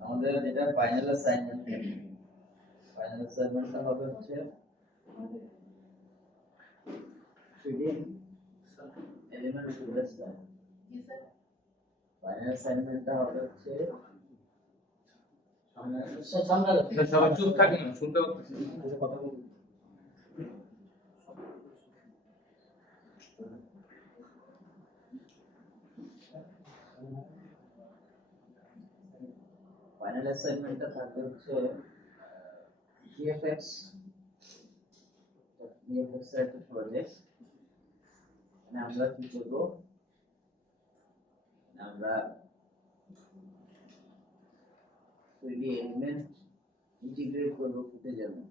আমাদের যেটা ফাইনাল অ্যাসাইনমেন্টটা হবে হচ্ছে এলিমেন্ট টুলেসটা ফাইনাল অ্যাসাইনমেন্টটা হবে হচ্ছে সবাই চুপ থাকেন শুনতে পাচ্ছি কথা বলুন ফাইনাল অ্যাসাইনমেন্টটা থাকবে হচ্ছে ভিএফএক্স এর একটা প্রজেক্ট মানে আমরা কি করব আমরা 3D এলিমেন্ট ইন্টিগ্রেট করব ফুটেজের মধ্যে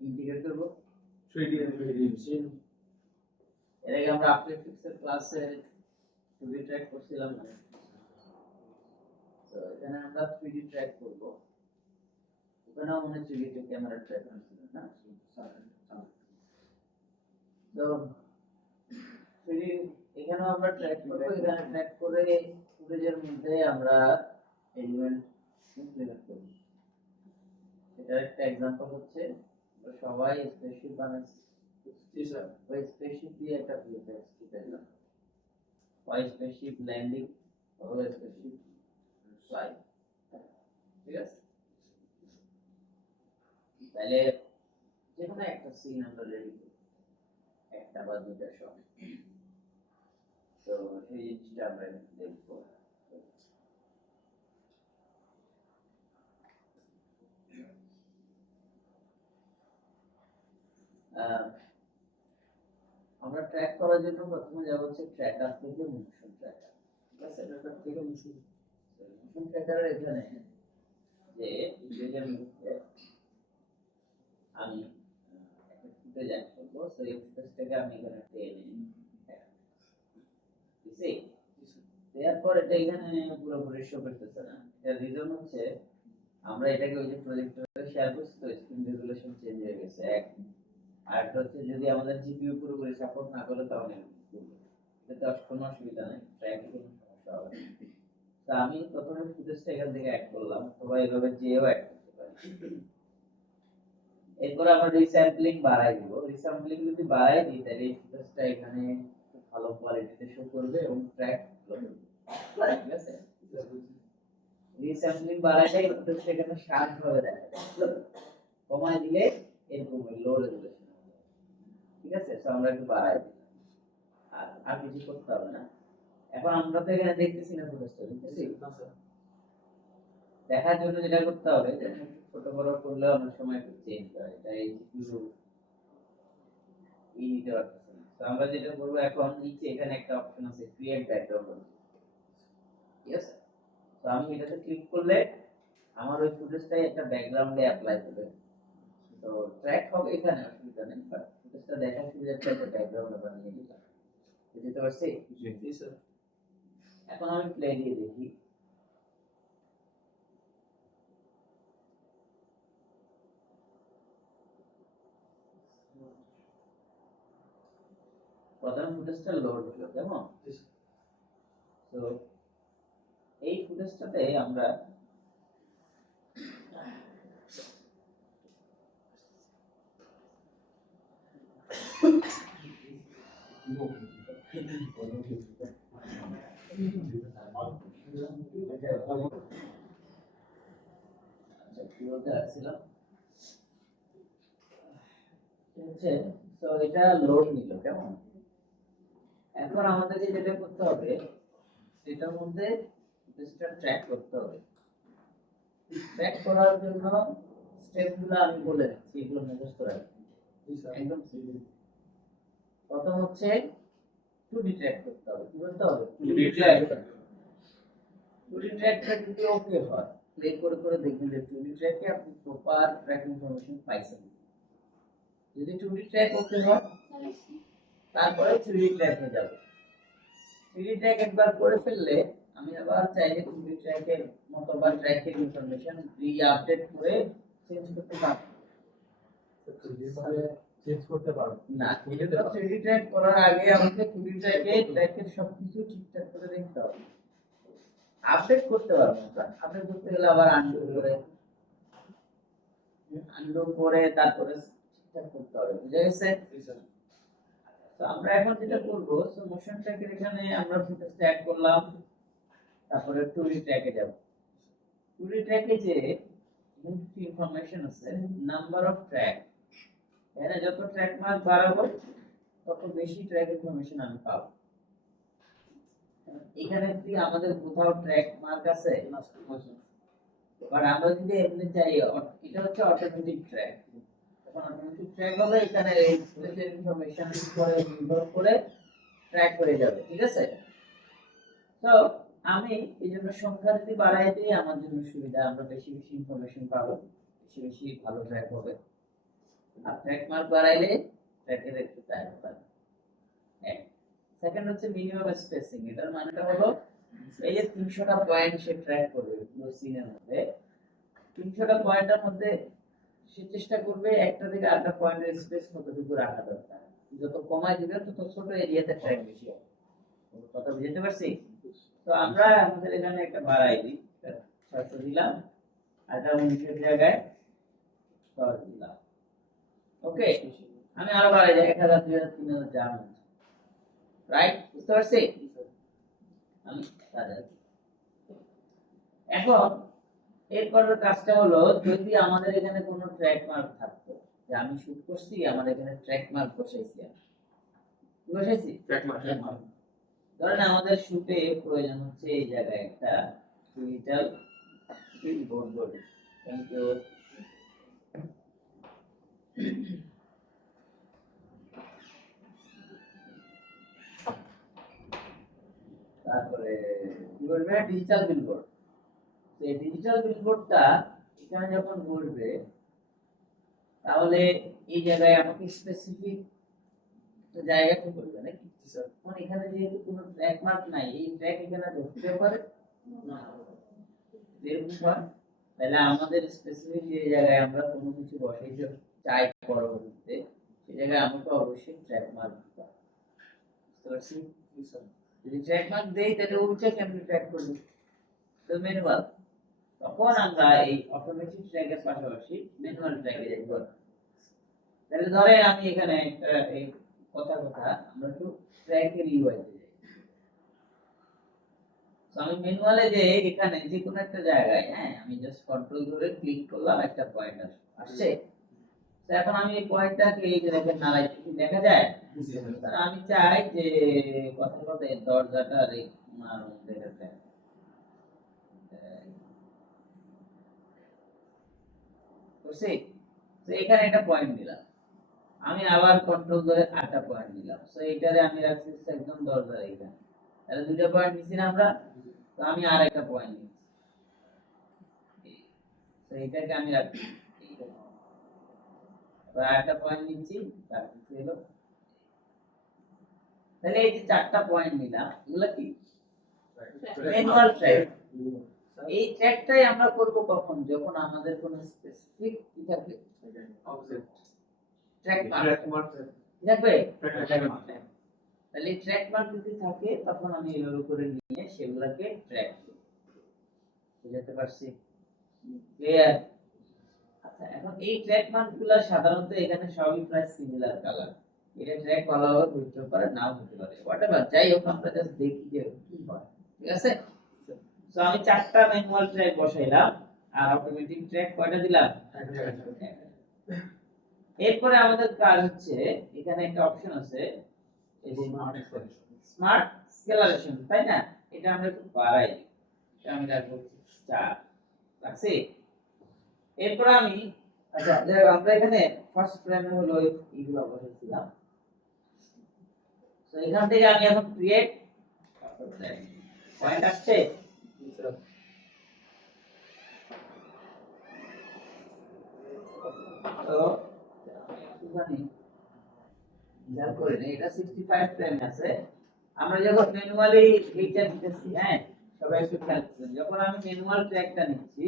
ইন্টিগ্রেট করব 3D এলিমেন্ট এর আগে আমরা আফটার এফেক্টস এর ক্লাসে 2D ট্র্যাক করছিলাম না তো এখানে আমরা 3D ট্র্যাক করব ওখানে মনে 3D তে ক্যামেরা ট্র্যাক করছিল না তো 3D এখানে আমরা ট্র্যাক করব এখানে ট্র্যাক করে ফুটেজের মধ্যে আমরা এলিমেন্ট ইমপ্লিমেন্ট করব এটার একটা एग्जांपल হচ্ছে আমরা সবাই স্পেসশিপ বানাচ্ছি জি স্যার ওই স্পেসশিপ দিয়ে একটা ভিএফএক্স দিলাম ওই স্পেসশিপ ল্যান্ডিং ওই স্পেসশিপ ফ্লাই ঠিক আছে তাহলে যেকোনো একটা সিন আমরা রেডি করি একটা বা দুটো শট তো এই জিনিসটা আমরা দেখবো আমরা ট্র্যাক করার জন্য প্রথমে যাব হচ্ছে ট্র্যাকার থেকে মোশন ট্র্যাকার ঠিক আছে ট্র্যাকার থেকে মোশন ট্র্যাকারের এখানে যে ইমেজের মধ্যে আমি একটা ফুটেজ অ্যাড করবো সো এই ফুটেজটাকে আমি এখানে টেনে দিছি এরপর এটা এখানে পুরোপুরি শো করতেছে না এর রিজন হচ্ছে আমরা এটাকে ওই যে প্রজেক্টরে শেয়ার করছি তো স্ক্রিন রেজোলিউশন চেঞ্জ হয়ে গেছে এক আর হচ্ছে যদি আমাদের জিপিইউ পুরোপুরি সাপোর্ট না করে তাহলে এতে কোনো অসুবিধা নেই ট্র্যাকে কোনো সমস্যা হবে না তো আমি প্রথমে ফুটেজটা এখান থেকে অ্যাড করলাম অথবা এইভাবে যেও অ্যাড করতে পারি এরপর আমরা রিস্যাম্পলিং বাড়াই দিব রিস্যাম্পলিং যদি বাড়াই দিই তাহলে এই ফুটেজটা এখানে খুব ভালো কোয়ালিটিতে শো করবে এবং ট্র্যাক ভালো করবে ঠিক আছে রিস্যাম্পলিং বাড়াইলে ফুটেজটা এখানে শার্প ভাবে দেখা যায় কমায় দিলে এরকম লো রেজোলিউশন ঠিক আছে সো আমরা একটু বাড়াই দিই আর কিছু করতে হবে না এখন আমরা তো এখানে দেখতেছি না ফুটেজটা দেখতেছি না স্যার দেখার জন্য যেটা করতে হবে যে ছোট বড় করলে অনেক সময় একটু চেঞ্জ হয় এটা এই পুরো নিতে পারতেছি না তো আমরা যেটা করব এখন নিচে এখানে একটা অপশন আছে ক্রিয়েট ব্যাকগ্রাউন্ড ঠিক আছে তো আমি এটাতে ক্লিক করলে আমার ওই ফুটেজটাই একটা ব্যাকগ্রাউন্ডে অ্যাপ্লাই করবে তো ট্র্যাক হবে এখানে অসুবিধা নেই বাট ফুটেজটা দেখার সুবিধার্থে একটা ব্যাকগ্রাউন্ড বানিয়ে দিলাম বুঝতে পারছি জি স্যার এখন আমি প্লে দিয়ে দেখি প্রথম ফুটেজটা লোড হলো কেমন তো এই ফুটেজটাতে আমরা আচ্ছা কি বলতে আসছিলাম হচ্ছে তো এটা লোড নিল কেমন এখন আমাদেরকে যেটা করতে হবে সেটার মধ্যে ফুটেজটা ট্র্যাক করতে হবে ট্র্যাক করার জন্য স্টেপগুলো আমি বলে দিচ্ছি এগুলো মুখস্থ রাখবেন একদম প্রথম হচ্ছে 2D ট্র্যাক করতে হবে কিভাবে করতে হবে 2D track। 2D ট্র্যাকটা যদি ওকে হয় প্লে করে করে দেখবেন যে 2D ট্র্যাকে আপনি প্রপার ট্র্যাক ইনফরমেশন পাইছেন। যদি 2D ট্র্যাক ওকে হয় তারপরে 3D ট্র্যাকে যাবে। 3D ট্র্যাক একবার করে ফেললে আমি আবার চাইলে 2D ট্র্যাকের মতো বা ট্র্যাকের ইনফরমেশন রি-আপডেট করে চেঞ্জ করতে পারবো। চেঞ্জ করতে পারবো না, এটা 3D ট্র্যাক করার আগে আমাকে 2D ট্র্যাকে ট্র্যাকের সবকিছু ঠিকঠাক করে দেখতে হবে। আপডেট করতে পারবো না, আপডেট করতে গেলে আবার আনডু করে তারপরে ঠিকঠাক করতে হবে। বুঝা গেছে? তো আমরা এখন যেটা করব, সো মোশন ট্র্যাকের এখানে আমরা ফুটেজটা অ্যাড করলাম, তারপরে 2D ট্র্যাকে যাব। 2D ট্র্যাকে যে ইনফরমেশন আছে, নাম্বার অফ ট্র্যাক, এখানে যত ট্র্যাক মার্ক বাড়াবো তত বেশি ট্র্যাক ইনফরমেশন আমি পাবো। এখানে কি আমাদের কোথাও ট্র্যাক মার্ক আছে? বাট আমরা যদি এমনি চাই, এটা হচ্ছে অটোমেটিক ট্র্যাক। তখন অটোমেটিক ট্র্যাক হবে, এখানে এই স্পেসের ইনফরমেশন করে নির্ভর করে ট্র্যাক হয়ে যাবে। ঠিক আছে? তো আমি এই জন্য সংখ্যা যদি বাড়াই দিই আমার জন্য সুবিধা, আমরা বেশি বেশি ইনফরমেশন পাবো, বেশি বেশি ভালো ট্র্যাক হবে। আর ট্র্যাক মার্ক বাড়াইলে ট্র্যাকের একটু টাইম পাবে। সেকেন্ড হচ্ছে মিনিমাম স্পেসিং। এটার মানেটা হলো এই যে 300টা পয়েন্ট সে ট্র্যাক করবে পুরো সিনের মধ্যে, 300টা পয়েন্টের মধ্যে সে চেষ্টা করবে একটা থেকে আরেকটা পয়েন্টের স্পেস কতটুকু রাখা দরকার। যত কমায় দিবে তত ছোট এরিয়াতে ট্র্যাক বেশি হবে। কথা বুঝতে পারছি? তো আমরা আমাদের এখানে একটা বাড়াই দিই, 600 দিলাম, আর এটা 19 এর জায়গায় 10 দিলাম। ওকে, আমি আরো বাড়াই দিই 1000 2000 3000 যা মন চায়। রাইট? বুঝতে পারছি? আমি এখন এরপরের কাজটা হলো, যদি আমাদের এখানে কোনো ট্র্যাক মার্ক থাকতো, যে আমি শুট করছি আমার এখানে ট্র্যাক মার্ক বসাইছি, ট্র্যাক মার্ক। ধরেন আমাদের শুটে প্রয়োজন হচ্ছে এই জায়গায় একটা ডিজিটাল বিলবোর্ড বলি। Thank you. তারপরে কি বলবে, ডিজিটাল বিলবোর্ড। এই ডিজিটাল বিলবোর্ডটা এখানে যখন বলবে, তাহলে এই জায়গায় আমাকে স্পেসিফিক জায়গা তো বলবে নাকি? এখন এখানে যেহেতু কোনো ট্র্যাক মার্ক নাই, এই ট্র্যাক এখানে ধরতে পারে না, যেরকম হয়, তাহলে আমাদের স্পেসিফিক যে জায়গায় আমরা কোনো কিছু বসাইতে চাই পরবর্তীতে, সেই জায়গায় আমাকে অবশ্যই ট্র্যাক মার্ক দিতে হবে। বুঝতে পারছি? যদি ট্র্যাক মার্ক দেই তাহলে ওইটা কেমনে ট্র্যাক করবে? তো ম্যানুয়াল, তখন আমরা এই অটোমেটিক ট্র্যাকের পাশাপাশি ম্যানুয়াল ট্র্যাকে যাব। তাহলে ধরেন আমি এখানে একটা এই কথা আমরা একটু ট্র্যাকের ইউআইতে যাই। তো আমি ম্যানুয়ালে যে এখানে যে কোনো একটা জায়গায়, হ্যাঁ, আমি জাস্ট কন্ট্রোল ধরে ক্লিক করলাম, একটা পয়েন্ট আসছে। তো এখন আমি এই পয়েন্টটাকে এই যে দেখেন নাড়াইতে কি দেখা যায়? আমি চাই যে কথায় দরজাটার এই কোণার মধ্যে রাখতে। বুঝছি? তো এখানে একটা পয়েন্ট দিলাম, আমি আবার কন্ট্রোল ধরে আরেকটা পয়েন্ট দিলাম। সো এইটারে আমি রাখছি একদম দরজার এইখানে। তাহলে দুটো পয়েন্ট নিছি না আমরা? তো আমি আরেকটা পয়েন্ট নিচ্ছি, তো এইটাকে আমি রাখছি এইখানে। তো আরেকটা পয়েন্ট নিচ্ছি, তারপর হলো, তাহলে এই যে 4টা পয়েন্ট নিলাম, এগুলো কি ম্যানুয়াল ট্র্যাক। এই ট্র্যাকটাই আমরা করব কখন? যখন আমাদের কোনো স্পেসিফিক কি থাকবে, ট্র্যাক মার্ক থাকবে। তাহলে ট্র্যাক মার্ক যদি থাকে তখন আমি এইভাবে করে নিয়ে সেগুলোকে ট্র্যাক করব। বুঝতে পারছি? ক্লিয়ার? আচ্ছা, এখন এই ট্র্যাক মার্কগুলো সাধারণত এখানে সবই প্রায় সিমিলার কালার। এটা ট্র্যাক ভালোভাবে বুঝতে পারে, নাও হতে পারে, হোয়াটএভার, যাই হোক আমরা জাস্ট দেখি যে কি হয়। ঠিক আছে? তো আমি 4টা ম্যানুয়াল ট্র্যাক বসাইলাম, আর অটোমেটিক ট্র্যাক কয়টা দিলাম? এরপরে আমাদের কাজ হচ্ছে, এখানে একটা অপশন আছে এই যে স্মার্ট স্কেলারেশন, তাই না? এটা আমরা একটু বাড়াই, এটা আমি রাখবো 4, রাখছি। এরপর আমি, আচ্ছা আমরা এখানে ফার্স্ট ফ্রেমে হলো এইগুলো বসাইছিলাম। তো এখান থেকে আমি এখন ক্রিয়েট পয়েন্ট আসছে? তো একটুখানি খেয়াল করে নিই, এটা 65 ফ্রেম আছে। আমরা যখন ম্যানুয়ালি এইটা দিতেছি, হ্যাঁ সবাই একটু খেয়াল করবেন, যখন আমি ম্যানুয়াল ট্র্যাকটা নিচ্ছি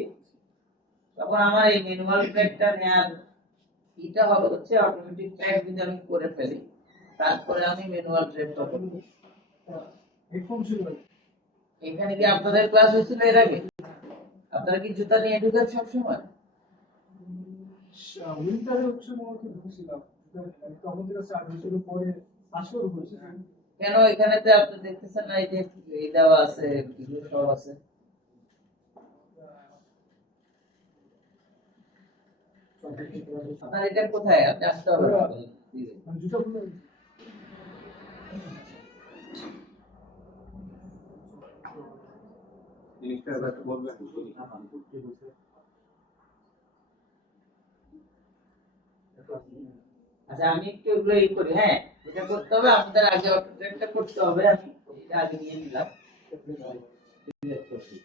তখন আমার এই ম্যানুয়াল ট্র্যাকটা নেওয়ার এটা হবে হচ্ছে অটোমেটিক ট্র্যাক যদি আমি করে ফেলি, তারপরে আমি ম্যানুয়াল ট্র্যাকটা করব। এখানে কি আপনাদের ক্লাস হয়েছিল এর আগে? আপনারা কি জুতা নিয়ে ঢুকেন সব সময়? উইন্টারে হচ্ছে মনে ঢুকছিলাম তখন থেকে স্টার্ট হয়েছিল পরে আজকেও ঢুকেছে। কেন এখানেতে আপনি দেখতেছেন না এই যে এই দেওয়া আছে, এগুলো সব আছে। আপনার এটা কোথায়? আপনি আসতে হবে না। জুতো খুলে জিনিসটা এবার একটু বলবেন আচ্ছা আমি একটু এগুলো ই করি, হ্যাঁ এটা করতে হবে আমাদের আগে, অটোট্র্যাকটা করতে হবে। আমি এটা আগে নিয়ে নিলাম, সিলেক্ট করছি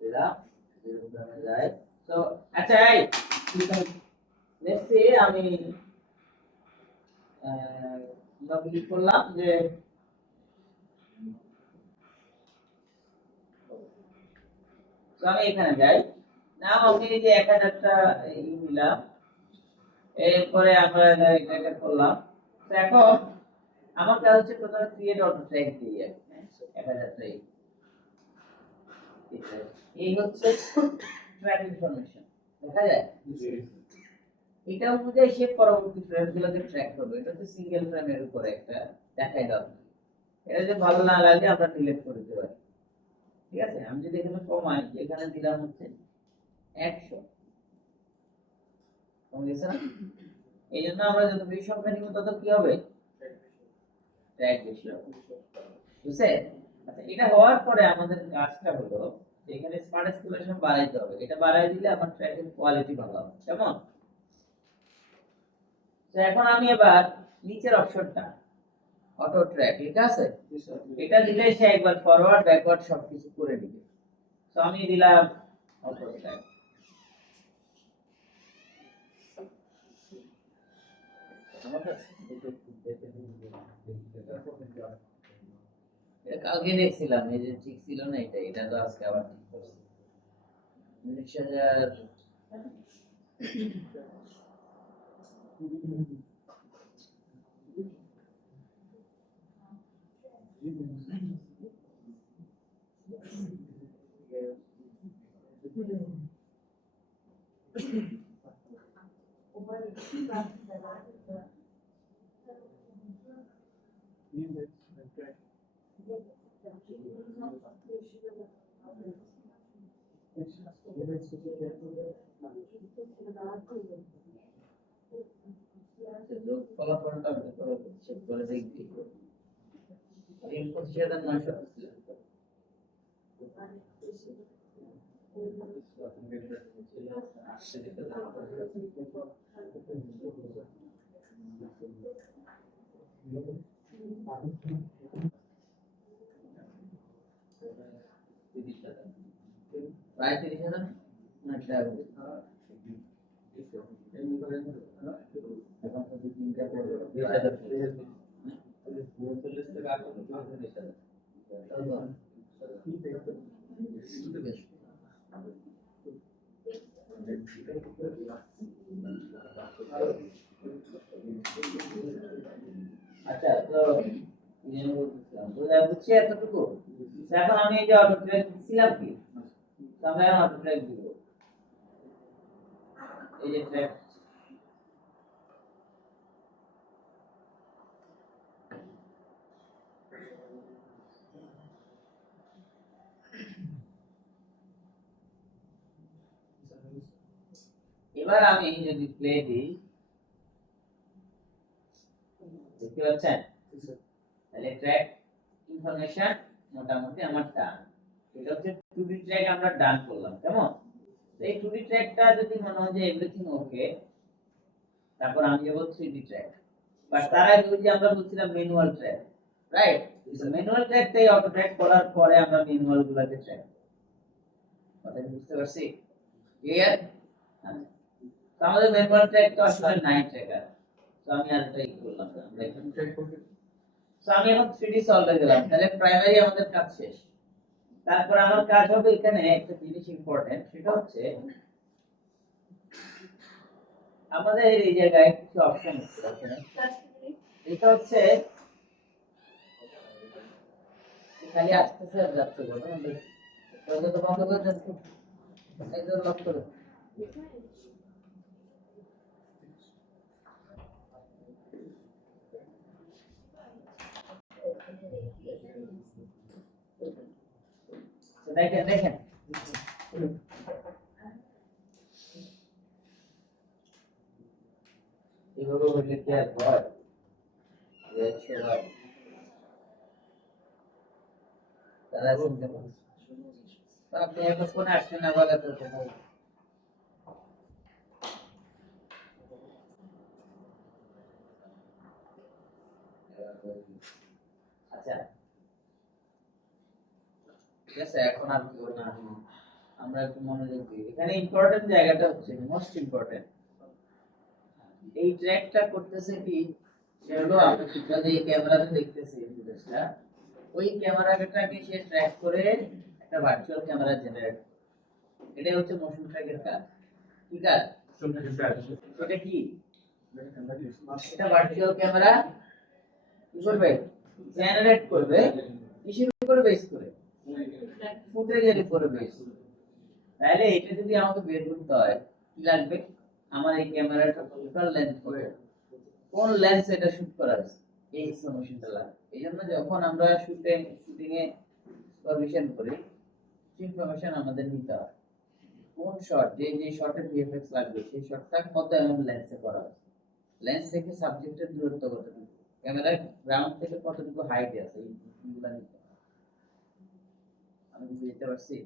দিলাম, এরকম যায়। তো আচ্ছা এই লেটস সে আমি ক্লিক করলাম যে তো আমি এখানে যাই, নাম আমি এই যে 1000টা ই নিলাম, এরপরে আমরা এটা করলাম। তো এখন আমার কাজ হচ্ছে প্রথমে ক্রিয়েট অটো ট্র্যাক দিয়ে 1000টা এই হচ্ছে ট্র্যাক ইনফরমেশন দেখা যায়। এটা অনুযায়ী সে পরবর্তী ফ্রেমগুলোকে ট্র্যাক করবে। এটা হচ্ছে সিঙ্গেল ফ্রেমের উপরে একটা দেখাই দাও। এটা যদি ভালো না লাগে আমরা ডিলিট করে দিতে পারি, ঠিক আছে। আমি যদি এখানে কমাই, এখানে দিলাম হচ্ছে 100, কমে গেছে না? এই জন্য আমরা যত বেশি সংখ্যা নিব তত কি হবে? ট্র্যাক বেশি হবে, বুঝছে? আচ্ছা এটা হওয়ার পরে আমাদের কাজটা হলো এখানে স্মার্ট এক্সপ্লোরেশন বাড়াইতে হবে। এটা বাড়াই দিলে আমার ট্র্যাকের কোয়ালিটি ভালো হবে, কেমন? তো এখন আমি এবার নিচের অপশনটা অটো ট্র্যাক, ঠিক আছে, এটা দিলে সে একবার ফরওয়ার্ড ব্যাকওয়ার্ড সবকিছু করে দিবে। তো আমি দিলাম অটো ট্র্যাক। এটা কালকে দেখছিলাম, এই যে ঠিক ছিল না, এটা তো আজকে আবার ঠিক করছি। 19,000 যোগ ফলাফলটা ভেতরে চেক করে দেখবি। 25,900 প্রায় 30,000 না টাকা এখন তো তিনটা পড়বে 20,000 40 থেকে 48,000 আচ্ছা তো বুঝছি এতটুকু। এখন আমি এই যে অটো ট্র্যাক দিছিলাম কি, আমরা এখন অটো ট্র্যাক দিব, এই যে ট্র্যাক এবার আমি যদি প্লে দিই, দেখতে পাচ্ছেন তাহলে ট্র্যাক ইনফরমেশন মোটামুটি আমার ডান। এটা হচ্ছে 2D ট্র্যাক আমরা ডান করলাম, কেমন? এই 2D ট্র্যাকটা যদি মনে হয় যে এভরিথিং ওকে, তারপর আমি যাব 3D ট্র্যাক। বাট তার আগে ওই যে আমরা বলছিলাম ম্যানুয়াল ট্র্যাক, রাইট? ম্যানুয়াল ট্র্যাকটাই অটো ট্র্যাক করার পরে আমরা ম্যানুয়াল গুলাকে ট্র্যাক, কথা কি বুঝতে পারছি? ক্লিয়ার? তো আমাদের ম্যানুয়াল ট্র্যাক তো আসলে নাই ট্র্যাকার, তো আমি আরেকটা ই করলাম, আমরা এখানে ট্র্যাক করব। তো আমি এখন 3D সলভে গেলাম, তাহলে প্রাইমারি আমাদের কাজ শেষ। তারপর আমার কাজ হবে এখানে একটা জিনিস ইম্পর্টেন্ট, সেটা হচ্ছে আমাদের এই জায়গায় কিছু অপশন আছে এখানে। এটা হচ্ছে খালি আসতেছে আর যাচ্ছে, বলুন দরজা তো বন্ধ করে যাচ্ছে, একদম লক করে। তো দেখেন দেখেন এভাবে বললে কি আর হয়? তারা শুনতে পাবে। তো আপনি এখন কোন আসছেন না বলে তো কোথায়? আচ্ছা ঠিক আছে, এখন আর কি না, আমরা একটু মনোযোগ দিই। এখানে ইম্পর্টেন্ট জায়গাটা হচ্ছে মোস্ট ইম্পর্টেন্ট, এই ট্র্যাকটা করতেছে কি, সেগুলো আপনি যদি এই ক্যামেরাতে দেখতেছি ফুটেজটা, ওই ক্যামেরাটাকে সে ট্র্যাক করে একটা ভার্চুয়াল ক্যামেরা জেনারেট, এটাই হচ্ছে মোশন ট্র্যাকের কাজ। কি কাজ? এটা কি? এটা ভার্চুয়াল ক্যামেরা কি করবে? জেনারেট করবে, কিসের উপরে বেস করে? ফুটেজের উপরে বেস করে। তাহলে এটা যদি আমাকে বের করতে হয় কি লাগবে? আমার এই ক্যামেরাটা ফোকাল লেন্থ কত, কোন লেন্স এটা শুট করা হয়েছে, এই ইনফরমেশনটা লাগবে। এই জন্য যখন আমরা শুটিং এ পারমিশন করি, ইনফরমেশন আমাদের নিতে হয় কোন শট, যে যে শটে ভিএফএক্স লাগবে সেই শটটা কত এমএম লেন্সে করা হয়েছে, লেন্স থেকে সাবজেক্টের দূরত্ব কতটুকু, ক্যামেরার গ্রাউন্ড থেকে কতটুকু হাইটে আছে, এইগুলো নিতে হয়। আমি বুঝতে পারছি?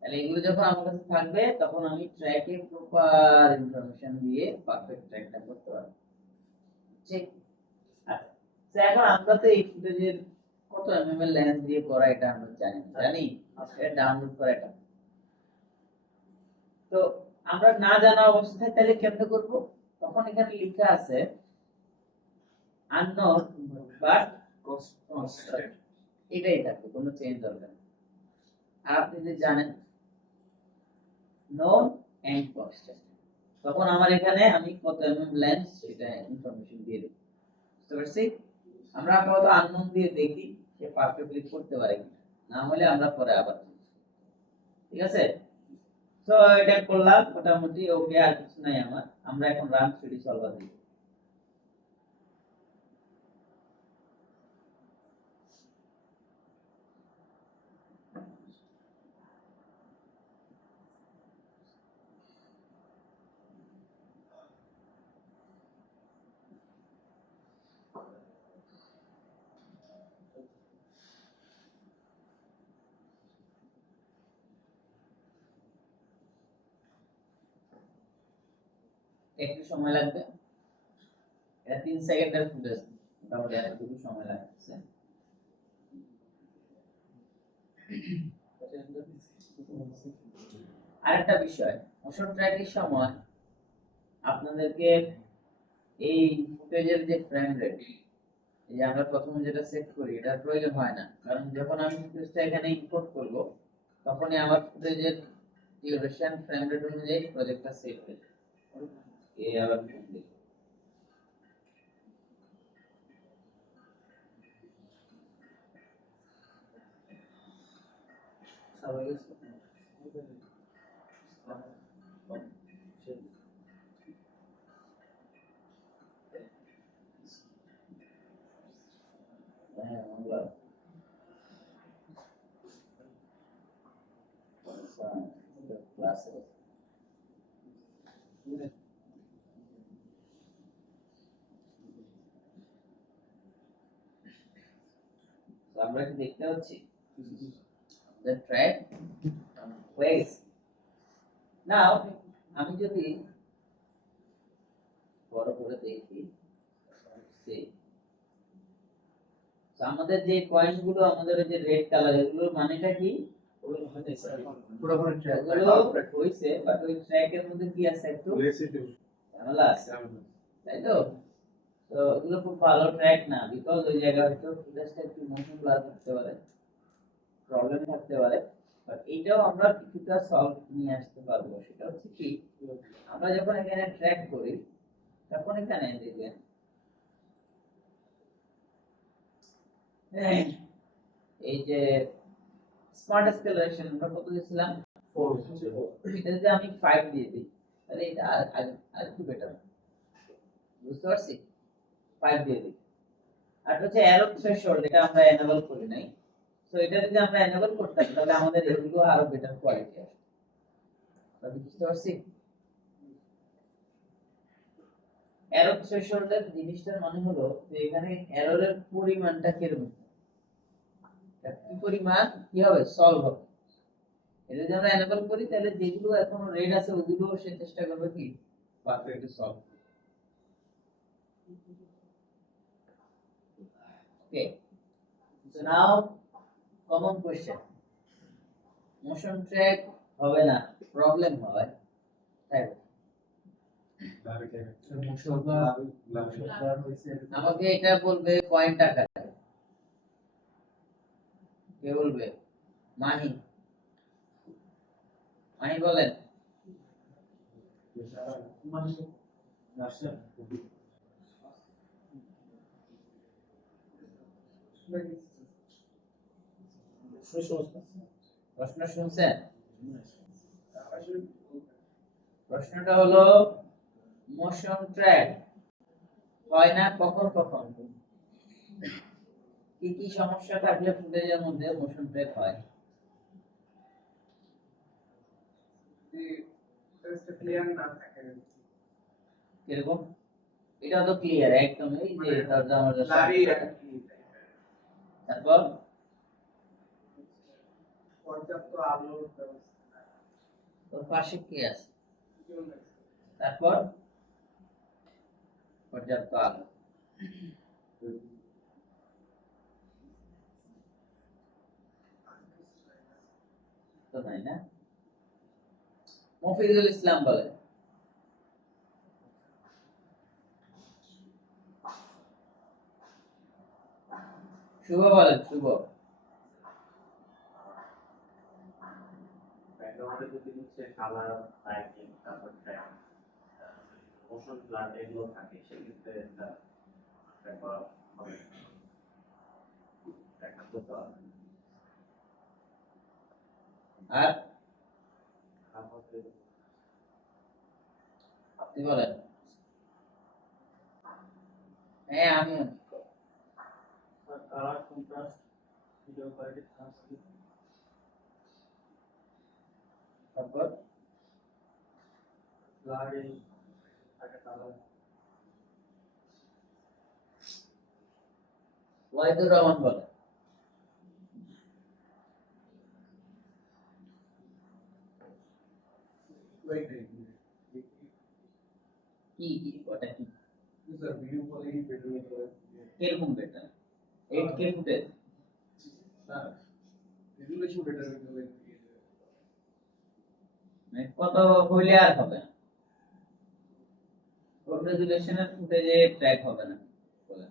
তাহলে এগুলো যখন আমার কাছে থাকবে তখন আমি ট্র্যাকে প্রপার ইনফরমেশন দিয়ে পারফেক্ট ট্র্যাকটা করতে পারবো। ঠিক আছে, তো এখন আমরা তো এই ফুটেজের কত এমএম এর লেন্স দিয়ে করা এটা আমরা জানি না, জানি এটা ডাউনলোড করা এটা। তো আমরা না জানা অবস্থায় তাহলে কেমনে করব? তখন এখানে লেখা আছে unknown but constant, এটাই থাকবে, কোনো চেঞ্জ দরকার নেই। আর আপনি যদি জানেন known and constant, তখন আমার এখানে আমি কত এমএম লেন্স সেটা ইনফরমেশন দিয়ে দেব। বুঝতে পারছি? আমরা আপাতত আননোন দিয়ে দেখি সে পারফেক্টলি করতে পারে কিনা, না হলে আমরা পরে আবার, ঠিক আছে? তো এটা করলাম মোটামুটি ওকে, আর কিছু নাই আমার, আমরা এখন রান 3D সলভার দিই। একটু সময় লাগবে, এটা 3 সেকেন্ডের ফুটেজ, মোটামুটি এতটুকু সময় লাগছে। আরেকটা বিষয়, মোশন ট্র্যাকের সময় আপনাদেরকে এই ফুটেজের যে ফ্রেম রেট, এই যে আমরা প্রথমে যেটা সেট করি এটার প্রয়োজন হয় না, কারণ যখন আমি ফুটেজটা এখানে ইম্পোর্ট করব তখনই আমার ফুটেজের ডিউরেশন ফ্রেম রেট অনুযায়ী প্রজেক্টটা সেট হয়ে যাবে। এই আবার হ্যাঁ আমরা ক্লাসে আমরা কি দেখতে পাচ্ছি the track ways now, আমি যদি বড় করে দেখি, see, so আমাদের যে পয়েন্ট গুলো আমাদের ওই যে রেড কালার এগুলোর মানেটা কি? পুরোপুরি ট্র্যাক এগুলো হইছে বাট ওই ট্র্যাকের মধ্যে কি আছে একটু ঝামেলা আছে, তাই তো? তো এগুলো খুব ভালো ট্র্যাক না, বিকজ ওই জায়গায় হয়তো ফুটেজটা একটু মোশন ব্লার থাকতে পারে, প্রবলেম থাকতে পারে। বাট এইটাও আমরা কিছুটা সলভ নিয়ে আসতে পারবো। সেটা হচ্ছে কি, আমরা যখন এখানে ট্র্যাক করি তখন এখানে দেখবেন এই যে স্মার্ট স্কেলারেশন আমরা কত দিয়েছিলাম? 4। এটা যদি আমি 5 দিয়ে দিই তাহলে এটা আর একটু বেটার, বুঝতে পারছি? 5 দিয়ে দিই। আর হচ্ছে অ্যারো থ্রেশহোল্ড, এটা আমরা এনেবল করি নাই। সো এটা যদি আমরা এনেবল করতাম তাহলে আমাদের এগুলো আরো বেটার কোয়ালিটি আসবে। তাহলে বুঝতে পারছি? অ্যারো থ্রেশহোল্ডের জিনিসটার মানে হলো যে এখানে এররের পরিমাণটা কিরকম, কি পরিমাণ কি হবে, সলভ হবে। এটা যদি আমরা এনেবল করি তাহলে যেগুলো এখনো রেড আছে ওগুলো সে চেষ্টা করবে কি perfectly solve. Okay, so now common question, motion track হবে না, প্রবলেম হয়, তাই আমাকে এটা বলবে পয়েন্ট আকারে, কে বলবে? মাহি, মাহি বলেন। প্রশ্ন শুনছেন? প্রশ্নটা হলো মোশন ট্র্যাক হয় না কখন কখন, কি কি সমস্যা থাকলে ফুটেজের মধ্যে মোশন ট্র্যাক হয়? ক্লিয়ার না থাকে, কিরকম? এটা তো ক্লিয়ার একদম, এই যে দরজা মরজা সব। তারপর পর্যাপ্ত আলোর ব্যবস্থা, তোর পাশে কি আছে? তারপর পর্যাপ্ত আলো তো নাই না? মফিজুল ইসলাম বলে। শুভ বলেন, শুভ। ব্যাকগ্রাউন্ডে যদি হচ্ছে কালার, লাইটিং, তারপর ট্র্যাক, মোশন ব্লার এগুলো থাকে, সেক্ষেত্রে এটা ট্র্যাক করা হবে, ট্র্যাক করতে হবে। আর তারপরে আপনি বলেন। হ্যাঁ আমি colour, contrast, video quality, translate, তারপর ব্লারিং, আগে কালার। ওয়াহিদুর রহমান বলে। কি কি ওটা কি ভিডিও কোয়ালিটি বেটার হবে, কিরকম বেটার? 8K ফুটেজ না রেজুলেশন বেটার হবে, কত হইলে আর হবে না? কোন রেজুলেশনের ফুটেজে ট্র্যাক হবে না বলেন?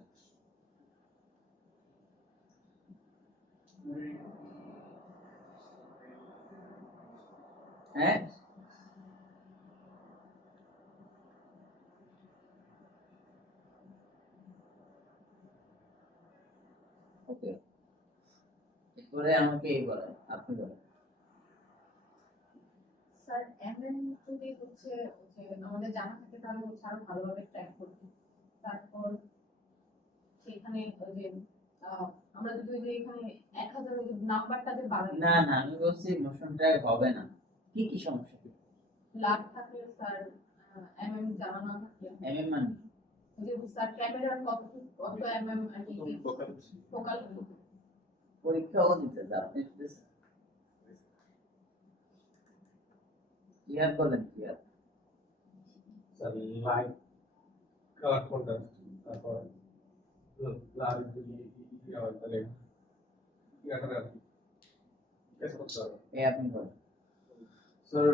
হ্যাঁ ওকে, এরপরে আমাকে এই বলেন, আপনি বলেন। স্যার এমএন যদি হচ্ছে যে আমাদের জানা থাকে তাহলে হচ্ছে আরো ভালোভাবে ট্র্যাক করতে। তারপর সেখানে ওই যে আমরা যদি ওই যে এখানে 1000 ওই যে নাম্বারটা যে বাড়াই না না, আমি বলছি মোশন ট্র্যাক হবে না, কি কি সমস্যা? লাভ থাকলে স্যার এমএম জানা না থাকলে এমএম মানে ওই যে স্যার ক্যামেরার কত এমএম আর কি ফোকাল পরীক্ষাও দিতে দাও, ক্লিয়ার বলেন, ক্লিয়ার। লাইট, কালার, কন্ট্রাস্ট, তারপর ব্লার যদি তাহলে ইয়াটা আর কি কেসে করতে হবে। এই আপনি বলেন। স্যার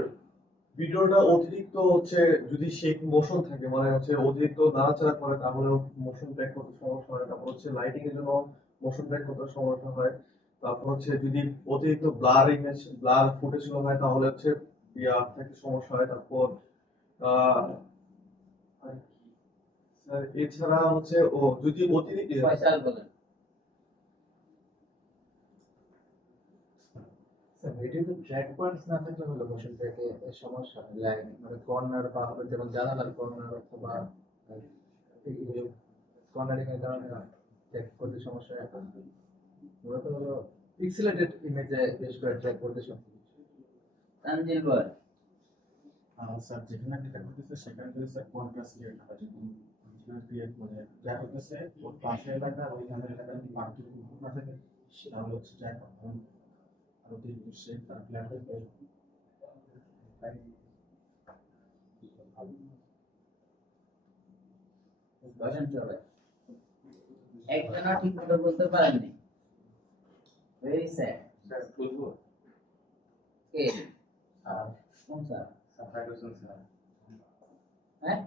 ভিডিওটা অতিরিক্ত হচ্ছে যদি শেক মোশন থাকে মানে হচ্ছে অতিরিক্ত নাড়াচাড়া করে তাহলে মোশন ট্র্যাক করতে সমস্যা হয়, তারপর হচ্ছে লাইটিং এর জন্য মোশন ট্র্যাক করতে সমস্যা হয়, তারপর হচ্ছে যদি অতিরিক্ত ব্লার ইমেজ ব্লার ফুটেজ হয় তাহলে হচ্ছে থাকতে সমস্যা হয়, তারপর আর কি? স্যার এছাড়া হচ্ছে ও যদি অতিরিক্ত ফয়সাল বলেন। স্যার ভিডিওতে ট্র্যাক পয়েন্টস না থাকলে হলো মোশন ট্র্যাকে সমস্যা লাইক মানে কর্নার বা হবে যেমন জানালার কর্নার অথবা কর্নারিং এর কারণে ট্র্যাক করতে সমস্যা হয়। মূলত হলো পিক্সেলেটেড ইমেজে বেশ করে ট্র্যাক করতে সমস্যা। তানজিল বল। স্যার যেখানে ক্রিয়েট করতেছে সেখানে যদি স্যার কন্ট্রাস্ট ক্রিয়েট হয় যেখানে ক্রিয়েট করে যা করতেছে ওর পাশে এলাকা ওইখানে এলাকা যদি পার্থক্য না থাকে তাহলে হচ্ছে ট্র্যাক হবে আর অতিরিক্ত শেপ তার প্ল্যান হবে। বসেন সবাই। একজনও ঠিক মতো বলতে পারেননি। Very sad. স্যার বলবো কে? কোন স্যার? সাফাই হোসেন স্যার হ্যাঁ?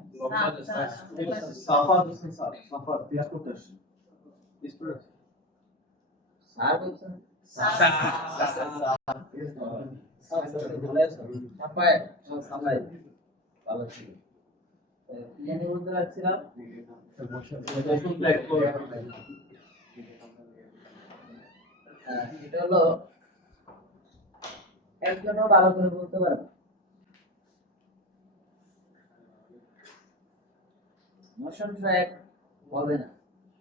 সাফা হোসেন স্যার সাফা ক্লাস করতে আসছে স্টুডেন্ট স্যার বলছেন? সাফাই, সাফাই। ভালো ছিল। কি জানি বলতে লাগছিলাম? এটা হলো একজনও ভালো করে বলতে পারে না। মোশন ট্র্যাক হবে না,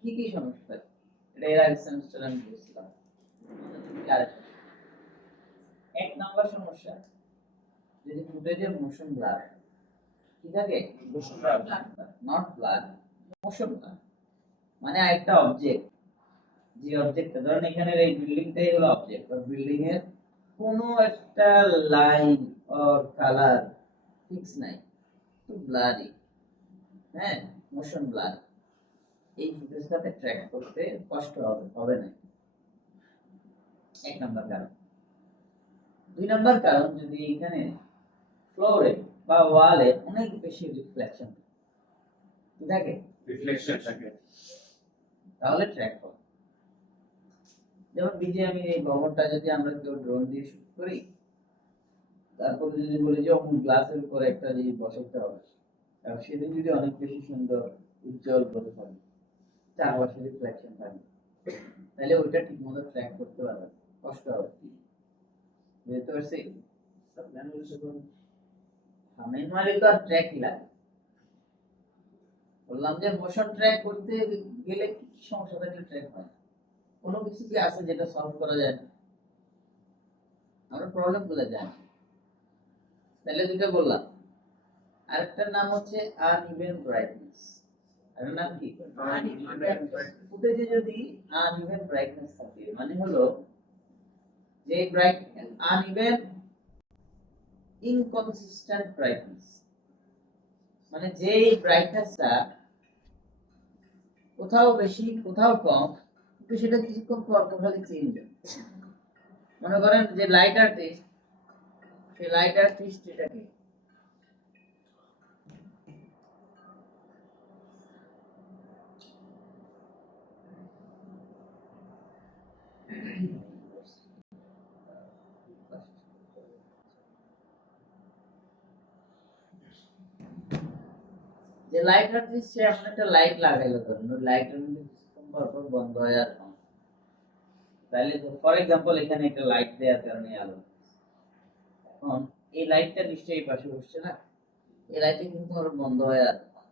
কি কি সমস্যা? এটা এর আগে সেমিস্টার আমি বলছিলাম। এক নম্বর সমস্যা, যদি ফুটেজে মোশন ব্লার কি থাকে, motion blur not blur, motion blur মানে একটা অবজেক্ট, যে অবজেক্টটা ধরেন এখানে এই বিল্ডিংটাই হলো অবজেক্ট, আর বিল্ডিং এর কোনো একটা লাইন অর কালার ফিক্স নাই, তো ব্লারি, হ্যাঁ মোশন ব্লার, এই ফুটেজটাতে ট্র্যাক করতে কষ্ট হবে না। এক নম্বর কারণ। দুই নম্বর কারণ, যদি এখানে ফ্লোরে বা ওয়ালে অনেক বেশি রিফ্লেকশন থাকে, রিফ্লেকশন থাকে তাহলে ট্র্যাক হবে। যেমন বিজিএমি এই ভবনটা যদি আমরা কেউ ড্রোন দিয়ে শুট করি, তারপরে যদি বলি যে অমুক গ্লাসের উপর একটা জিনিস বসাতে হবে, এবং সেদিন যদি অনেক বেশি সুন্দর উজ্জ্বল করে থাকে, চারপাশে রিফ্লেকশন থাকবে, তাহলে ওইটা ঠিক মতো ট্র্যাক করতে পারবে, কষ্ট হবে। বুঝতে পারছি? ম্যানুয়ালি তো আর ট্র্যাকই লাগে। বললাম যে মোশন ট্র্যাক করতে গেলে কি কি সমস্যা থাকলে ট্র্যাক হয়? কোনো কিছু কি আছে যেটা সলভ করা যায় না? আমরা প্রবলেম গুলো জানি, তাহলে দুটো বললাম। আরেকটার নাম হচ্ছে আনইভেন ব্রাইটনেস। এর নাম কি? ফুটেজে যদি আনইভেন ব্রাইটনেস থাকে, মানে হলো যে ব্রাইটনেস আনইভেন ইনকনসিস্টেন্ট ব্রাইটনেস, মানে যে ব্রাইটনেসটা কোথাও বেশি কোথাও কম, কিন্তু সেটা কিছুক্ষণ পর পর খালি চেঞ্জ হয়। মনে করেন যে লাইট আর্টিস্ট, সেই লাইট আর্টিস্ট এটাকে যে লাইট আর্টিস্ট, সে এমন একটা লাইট লাগাইলো, ধরুন ওই লাইটের মধ্যে কিছুক্ষণ পর পর বন্ধ হয় আর on। তাহলে ফর এক্সাম্পল এখানে একটা লাইট দেওয়ার কারণে আলো, এখন এই লাইটটা নিশ্চয়ই এই পাশে বসছে না, এই লাইটটা কিন্তু আবার বন্ধ হয় আর on।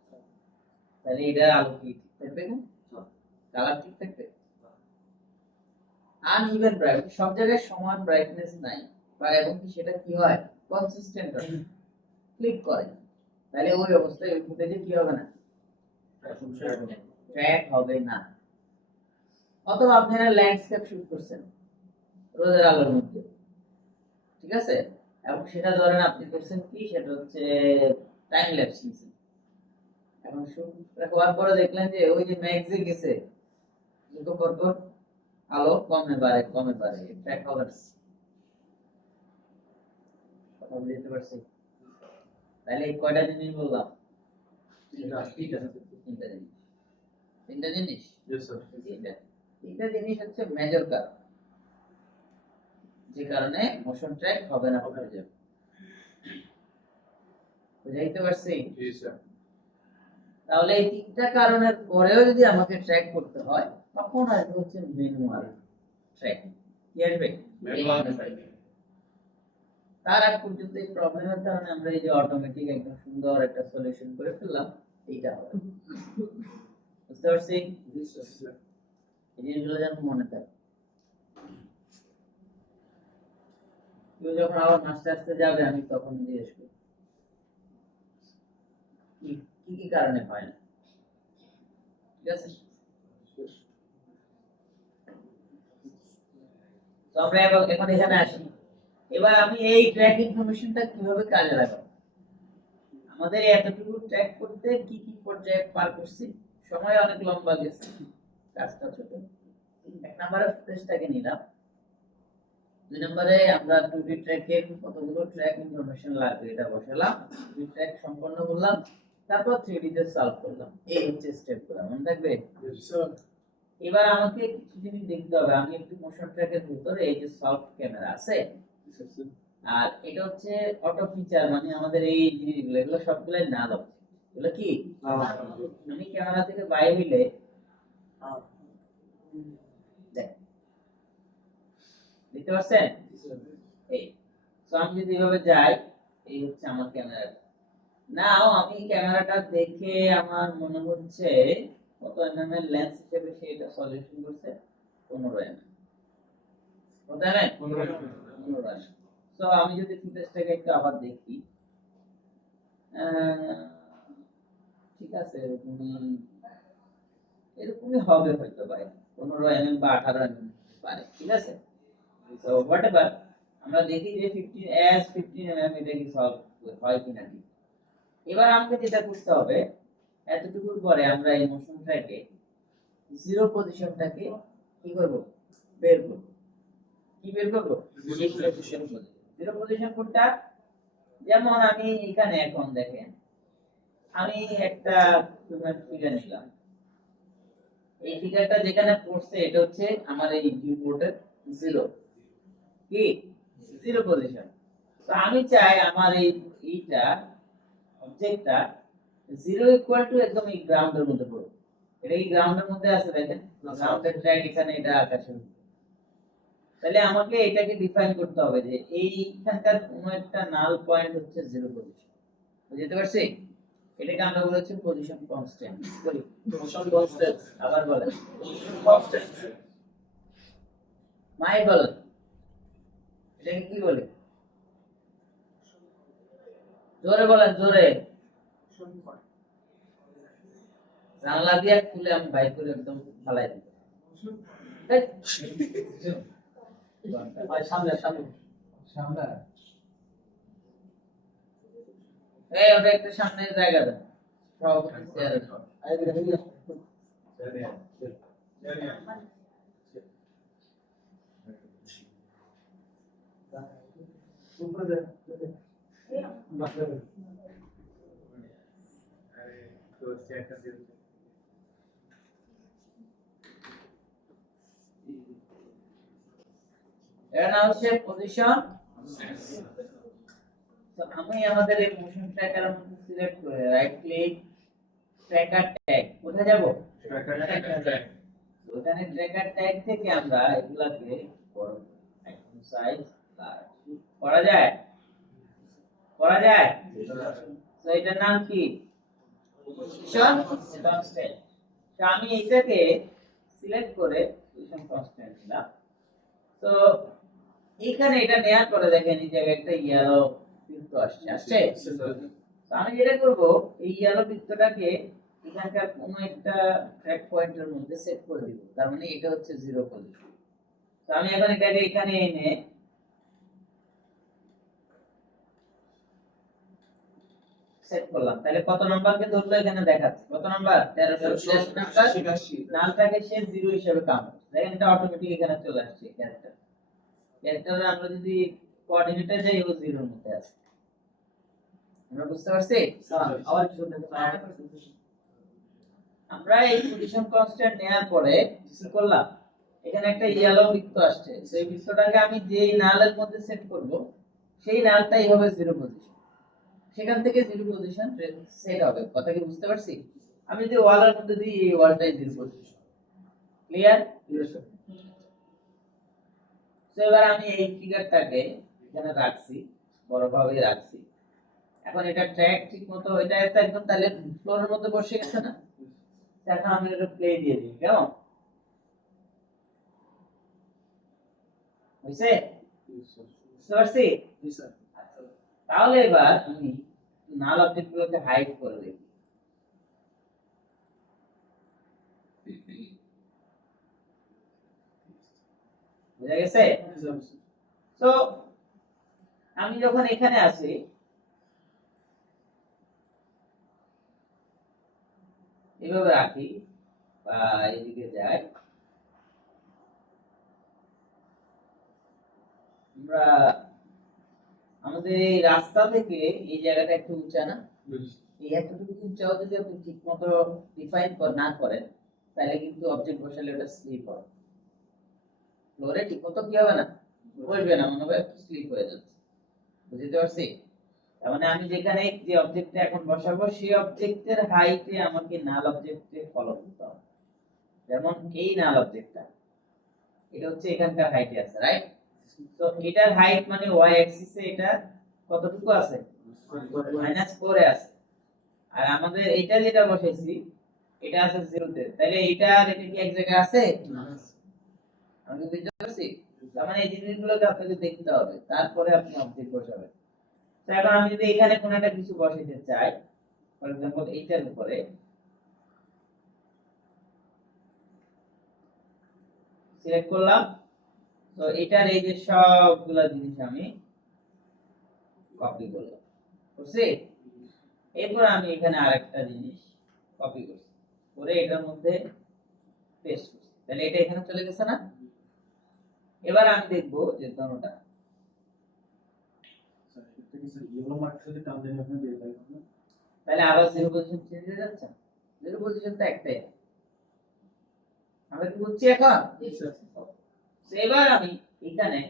তাহলে এটা আলো কি ঠিক থাকবে না? কালার ঠিক থাকবে? আনইভেন ব্রাইট, সব জায়গায় সমান ব্রাইটনেস নাই, বা এবং কি সেটা কি হয়, কনসিস্টেন্ট হয়, ক্লিক করে, তাহলে ওই অবস্থায় ওই ফুটেজে কি হবে না, ট্র্যাক হবে না। অথবা আপনারা ল্যান্ডস্কেপ শুট করছেন রোদের আলোর মধ্যে, ঠিক আছে, এবং সেটা ধরেন আপনি করছেন কি, সেটা হচ্ছে টাইম ল্যাপস নিছেন। এখন শুট হওয়ার পরে দেখলেন যে ওই যে ম্যাগজে গেছে দুটো পর পর আলো কমে বাড়ে ট্র্যাক হবে না। কথা বুঝতে পারছি? তাহলে এই কয়টা জিনিস বললাম? তিনটা জিনিস Yes, sir. তিনটা জিনিস হচ্ছে মেজর কারণ, যে কারণে মোশন ট্র্যাক হবে না, পড়ে যাবে। বুঝাইতে পারছি? জি স্যার। তাহলে এই তিনটা কারণের পরেও যদি আমাকে ট্র্যাক করতে হয়, তখন আসবে হচ্ছে ম্যানুয়াল ট্র্যাক। কি আসবে? তার আগ পর্যন্ত এই প্রবলেমের কারণে আমরা এই যে অটোমেটিক একদম সুন্দর একটা সলিউশন করে ফেললাম, এইটা হবে। বুঝতে পারছি? এই জিনিসগুলো যেন মনে থাকে। কেউ যখন আবার মাস্টার্সে যাবে, আমি তখন জিজ্ঞেস করি কি কি কারণে হয় না। ঠিক আছে? তো আমরা এখন এখানে আসি। এবার আমি এই ট্র্যাক ইনফরমেশনটা কিভাবে কাজে লাগাবো? আমাদের এতটুকু ট্র্যাক করতে কি কি পর্যায়ে পার করছি, সময় অনেক লম্বা গেছে, কাজটা ছোট। এক নম্বরে ফুটেজটাকে নিলাম, দুই নম্বরে আমরা 2D ট্র্যাকের কতগুলো ট্র্যাক ইনফরমেশন লাগবে এটা বসালাম, 2D ট্র্যাক সম্পন্ন করলাম, তারপর 3D তে সলভ করলাম। এই হচ্ছে স্টেপগুলো, মনে থাকবে? এবার আমাকে কিছু জিনিস দেখতে হবে। আমি একটু মোশন ট্র্যাকের ভিতরে এই যে সফট ক্যামেরা আছে, আর এটা হচ্ছে অটো ফিচার, মানে আমাদের এই জিনিসগুলো এগুলো সবগুলাই নাল অবজেক্ট। এগুলো কি আমি ক্যামেরা থেকে বাইরে হইলে দেখতে পাচ্ছেন? এই তো আমি যদি এভাবে যাই, এই হচ্ছে আমার ক্যামেরা। নাও আমি ক্যামেরাটা দেখে আমার মনে হচ্ছে কত এমএম এর লেন্স হিসেবে সে এটা সলিউশন করছে 15 এমএম। কত এমএম? 15 এমএম। তো আমি যদি ফুটেজটাকে একটু আবার দেখি, ঠিক আছে, এরকমই হবে হয়তো ভাই, 15 এমএম বা 18 এমএম পারে। ঠিক আছে, তো হোয়াটএভার, আমরা দেখি যে 15 এমএম এটা কি সলভ হয় কিনা। এবার আমাকে যেটা করতে হবে, এতটুকুর পরে আমরা এই মোশন ট্র্যাকে জিরো পজিশনটাকে কি করব? বের করব। কি বের করব? জিরো পজিশন কোনটা? যেমন আমি এখানে এখন দেখেন, আমি একটা ফিগার নিলাম। এই ফিগারটা যেখানে পড়ছে এটা হচ্ছে আমার এই ভিউ পোর্টের জিরো, কি জিরো পজিশন। তো আমি চাই আমার এইটা অবজেক্টটা জিরো ইকুয়াল টু একদম এই গ্রাউন্ডের মধ্যে পড়বে। এটা কি গ্রাউন্ডের মধ্যে আছে? দেখেন গ্রাউন্ডের ট্র্যাক এখানে, এটা আকাশের মধ্যে। তাহলে আমাকে এটাকে ডিফাইন করতে হবে যে এইখানকার কোন একটা নাল পয়েন্ট হচ্ছে জিরো পজিশন। বুঝতে পারছি? এটাকে আমরা বলেছি পজিশন কনস্ট্যান্ট। বলি পজিশন কনস্ট্যান্ট। আবার বলেন পজিশন কনস্ট্যান্ট। মাই বলেন এটাকে কি বলে? জোরে বলেন, জোরে। জানলা দিয়ে খুলে আমি বাইর করে একদম ফালাই দিই। সামনে সামনে সামনে এই ওটা একটু সামনে জায়গা দেন। সভাপতি চেয়ারে এর নাম হচ্ছে পজিশন। তো আমি আমাদের এই মোশন ট্র্যাকার মধ্যে সিলেক্ট করে রাইট ক্লিক, ট্র্যাকার ট্যাগ। কোথায় যাব? Tracker track. ওখানে ট্র্যাকার ট্যাগ থেকে আমরা এগুলাকে বড় একদম সাইজ করা যায়, করা যায়। তো এটার নাম কি? Position constant. তো আমি এটাকে সিলেক্ট করে পজিশন কনস্ট্যান্ট দিলাম। তো এখানে এটা নেয়ার পরে দেখেন এই জায়গায় একটা ইয়েলো বৃত্ত আসছে। তো আমি যেটা করব, এই ইয়েলো বৃত্তটাকে এখানকার কোন একটা ট্র্যাক পয়েন্টের মধ্যে সেট করে দিব। তার মানে এটা হচ্ছে জিরো পজিশন। তো আমি এখন এটাকে এখানে এনে সেট করলাম, তাহলে কত নাম্বারকে ধরলো এখানে দেখাচ্ছে, কত নাম্বার 13 নাম্বার নালটাকে সে 0 হিসেবে কাউন্ট করছে। দেখেন এটা অটোমেটিক এখানে চলে আসছে ক্যারেক্টারে আমরা যদি কোঅর্ডিনেটে যাই ও 0 এর মধ্যে আছে। আমরা বুঝতে পারছি? আবার কিছু দেখতে আমরা এই পজিশন কনস্ট্যান্ট নেওয়ার পরে কি করলাম, এখানে একটা ইয়েলো বৃত্ত আসছে, সেই বৃত্তটাকে আমি যেই নালের মধ্যে সেট করব সেই নালটাই হবে 0 পজিশন, সেখান থেকে 0 পজিশন সেট হবে। কথা কি বুঝতে পারছি? আমি যদি ওয়ালের মধ্যে দিই এই ওয়ালটাই 0 পজিশন। ক্লিয়ার? তো এবার আমি এই ফিগারটাকে এখানে রাখছি, বড়ভাবে রাখছি। এখন এটা ট্র্যাক ঠিকমতো এটা একদম তাহলে ফ্লোরের মধ্যে বসে গেছে না? এখন আমি এটা প্লে দিয়ে দিই, কেমন হইছে? বুঝতে পারছি? তাহলে এবার আমি নাল অবজেক্টগুলোকে হাইড করে দিই। বুঝা গেছে? তো আমি যখন এখানে আসি, এভাবে রাখি বা এদিকে যাই, আমরা আমাদের এই রাস্তা থেকে এই জায়গাটা একটু উঁচা না? এই এতটুকু উঁচাও যদি আপনি ঠিক মতো ডিফাইন না করেন তাহলে কিন্তু অবজেক্ট বসালে ওটা স্লিপ হয়, ফ্লোরে ঠিক মতো কি হবে না, বসবে না, মনে হবে স্লিপ হয়ে যাচ্ছে। বুঝতে পারছি? তার মানে আমি যেখানে যে অবজেক্টটা এখন বসাবো সেই অবজেক্টের হাইটে আমাকে নাল অবজেক্টে ফলো করতে হবে। যেমন এই নাল অবজেক্টটা এটা হচ্ছে এখানকার হাইটে আছে, রাইট? তো এটার হাইট মানে y অ্যাক্সিসে এটা কতটুকু আছে, -4 এ আছে। আর আমাদের এটা যেটা বসাইছি এটা আছে 0 তে, তাহলে এটা আর এটা কি এক জায়গায় আছে? আমি বুঝতে পারছি? তার মানে এই জিনিসগুলোকে আপনাকে দেখতে হবে, তারপরে আপনি অবজেক্ট বসাবেন। তো এখন আমি যদি এখানে কোনো একটা কিছু বসাইতে চাই, ফর এক্সাম্পল এইটার উপরে, সিলেক্ট করলাম, তো এটার এই যে সবগুলা জিনিস আমি কপি করলাম, বুঝছি? এরপর আমি এখানে আরেকটা জিনিস কপি করছি, করে এটার মধ্যে পেস্ট করছি, তাহলে এটা এখানে চলে গেছে না? এবার আমি দেখব যে দোনোটা তাহলে আবার 0 পজিশন চেঞ্জ হয়ে যাচ্ছে। 0 পজিশন তো একটাই, আমরা কি বুঝছি এখন? তো এবার আমি এখানে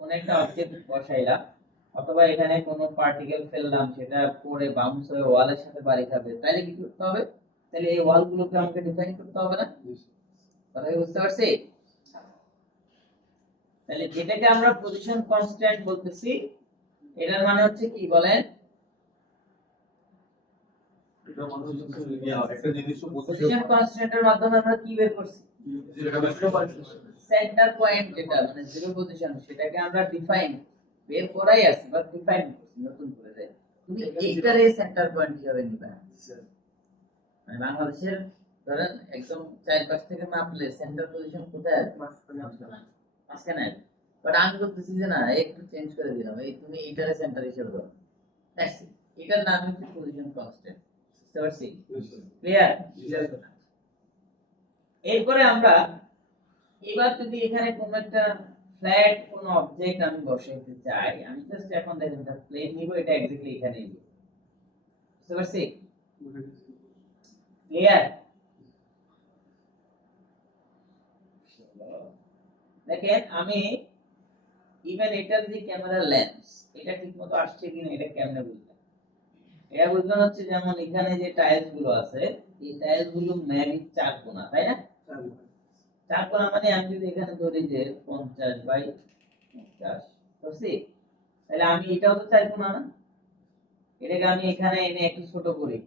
কোন একটা অবজেক্ট বসাইলাম অথবা এখানে কোনো পার্টিকেল ফেললাম, সেটা পরে বাউন্স হয়ে ওয়ালের সাথে বাড়ি খাবে, তাহলে কি করতে হবে? তাহলে এই ওয়ালগুলোকে আমাকে ডিফাইন করতে হবে না? কথা কি বুঝতে পারছি? তাহলে যেটাকে আমরা পজিশন কনস্ট্যান্ট বলতেছি এটার মানে হচ্ছে কি বলেন? একটা জিনিস পজিশন কনস্ট্যান্টের মাধ্যমে আমরা কি বের করছি? সেন্টার পয়েন্ট যেটা মানে 0 পজিশন, সেটাকে আমরা ডিফাইন বের করাই আছে বা ডিফাইন করছি নতুন করে। দেয় তুমি এইটারে সেন্টার পয়েন্ট হিসেবে নিবা, মানে বাংলাদেশের ধরেন একদম চারপাশ থেকে মাপলে সেন্টার পজিশন কোথায় আছে? মাঝখানে। বাট আমি বলতেছি যে না, একটু চেঞ্জ করে দিলাম, এই তুমি এইটারে সেন্টার হিসেবে ধরো, এটার নাম হচ্ছে পজিশন কনস্ট্যান্ট। বুঝতে পারছি? ক্লিয়ার? এরপরে আমরা এবার যদি এখানে কোন একটা ফ্ল্যাট কোন অবজেক্ট আমি বসাইতে চাই, আমি জাস্ট এখন দেখেন এটা প্লেন নিব, এটা এক্স্যাক্টলি এখানে নিব। বুঝতে পারছি? ক্লিয়ার? দেখেন আমি ইভেন এটার যে ক্যামেরা লেন্স এটা ঠিকমতো আসছে কিনা এটা কেমনে বুঝলাম? এটা বুঝলাম হচ্ছে যেমন এখানে যে টাইলস গুলো আছে এই টাইলস গুলো মেবি 4 কোণা, তাই না? 4 কোণা মানে আমি যদি এখানে ধরি যে 50/50 বুঝছি, তাহলে আমি এটাও তো 4 কোণা না? এটাকে আমি এখানে এনে একটু ছোট করি,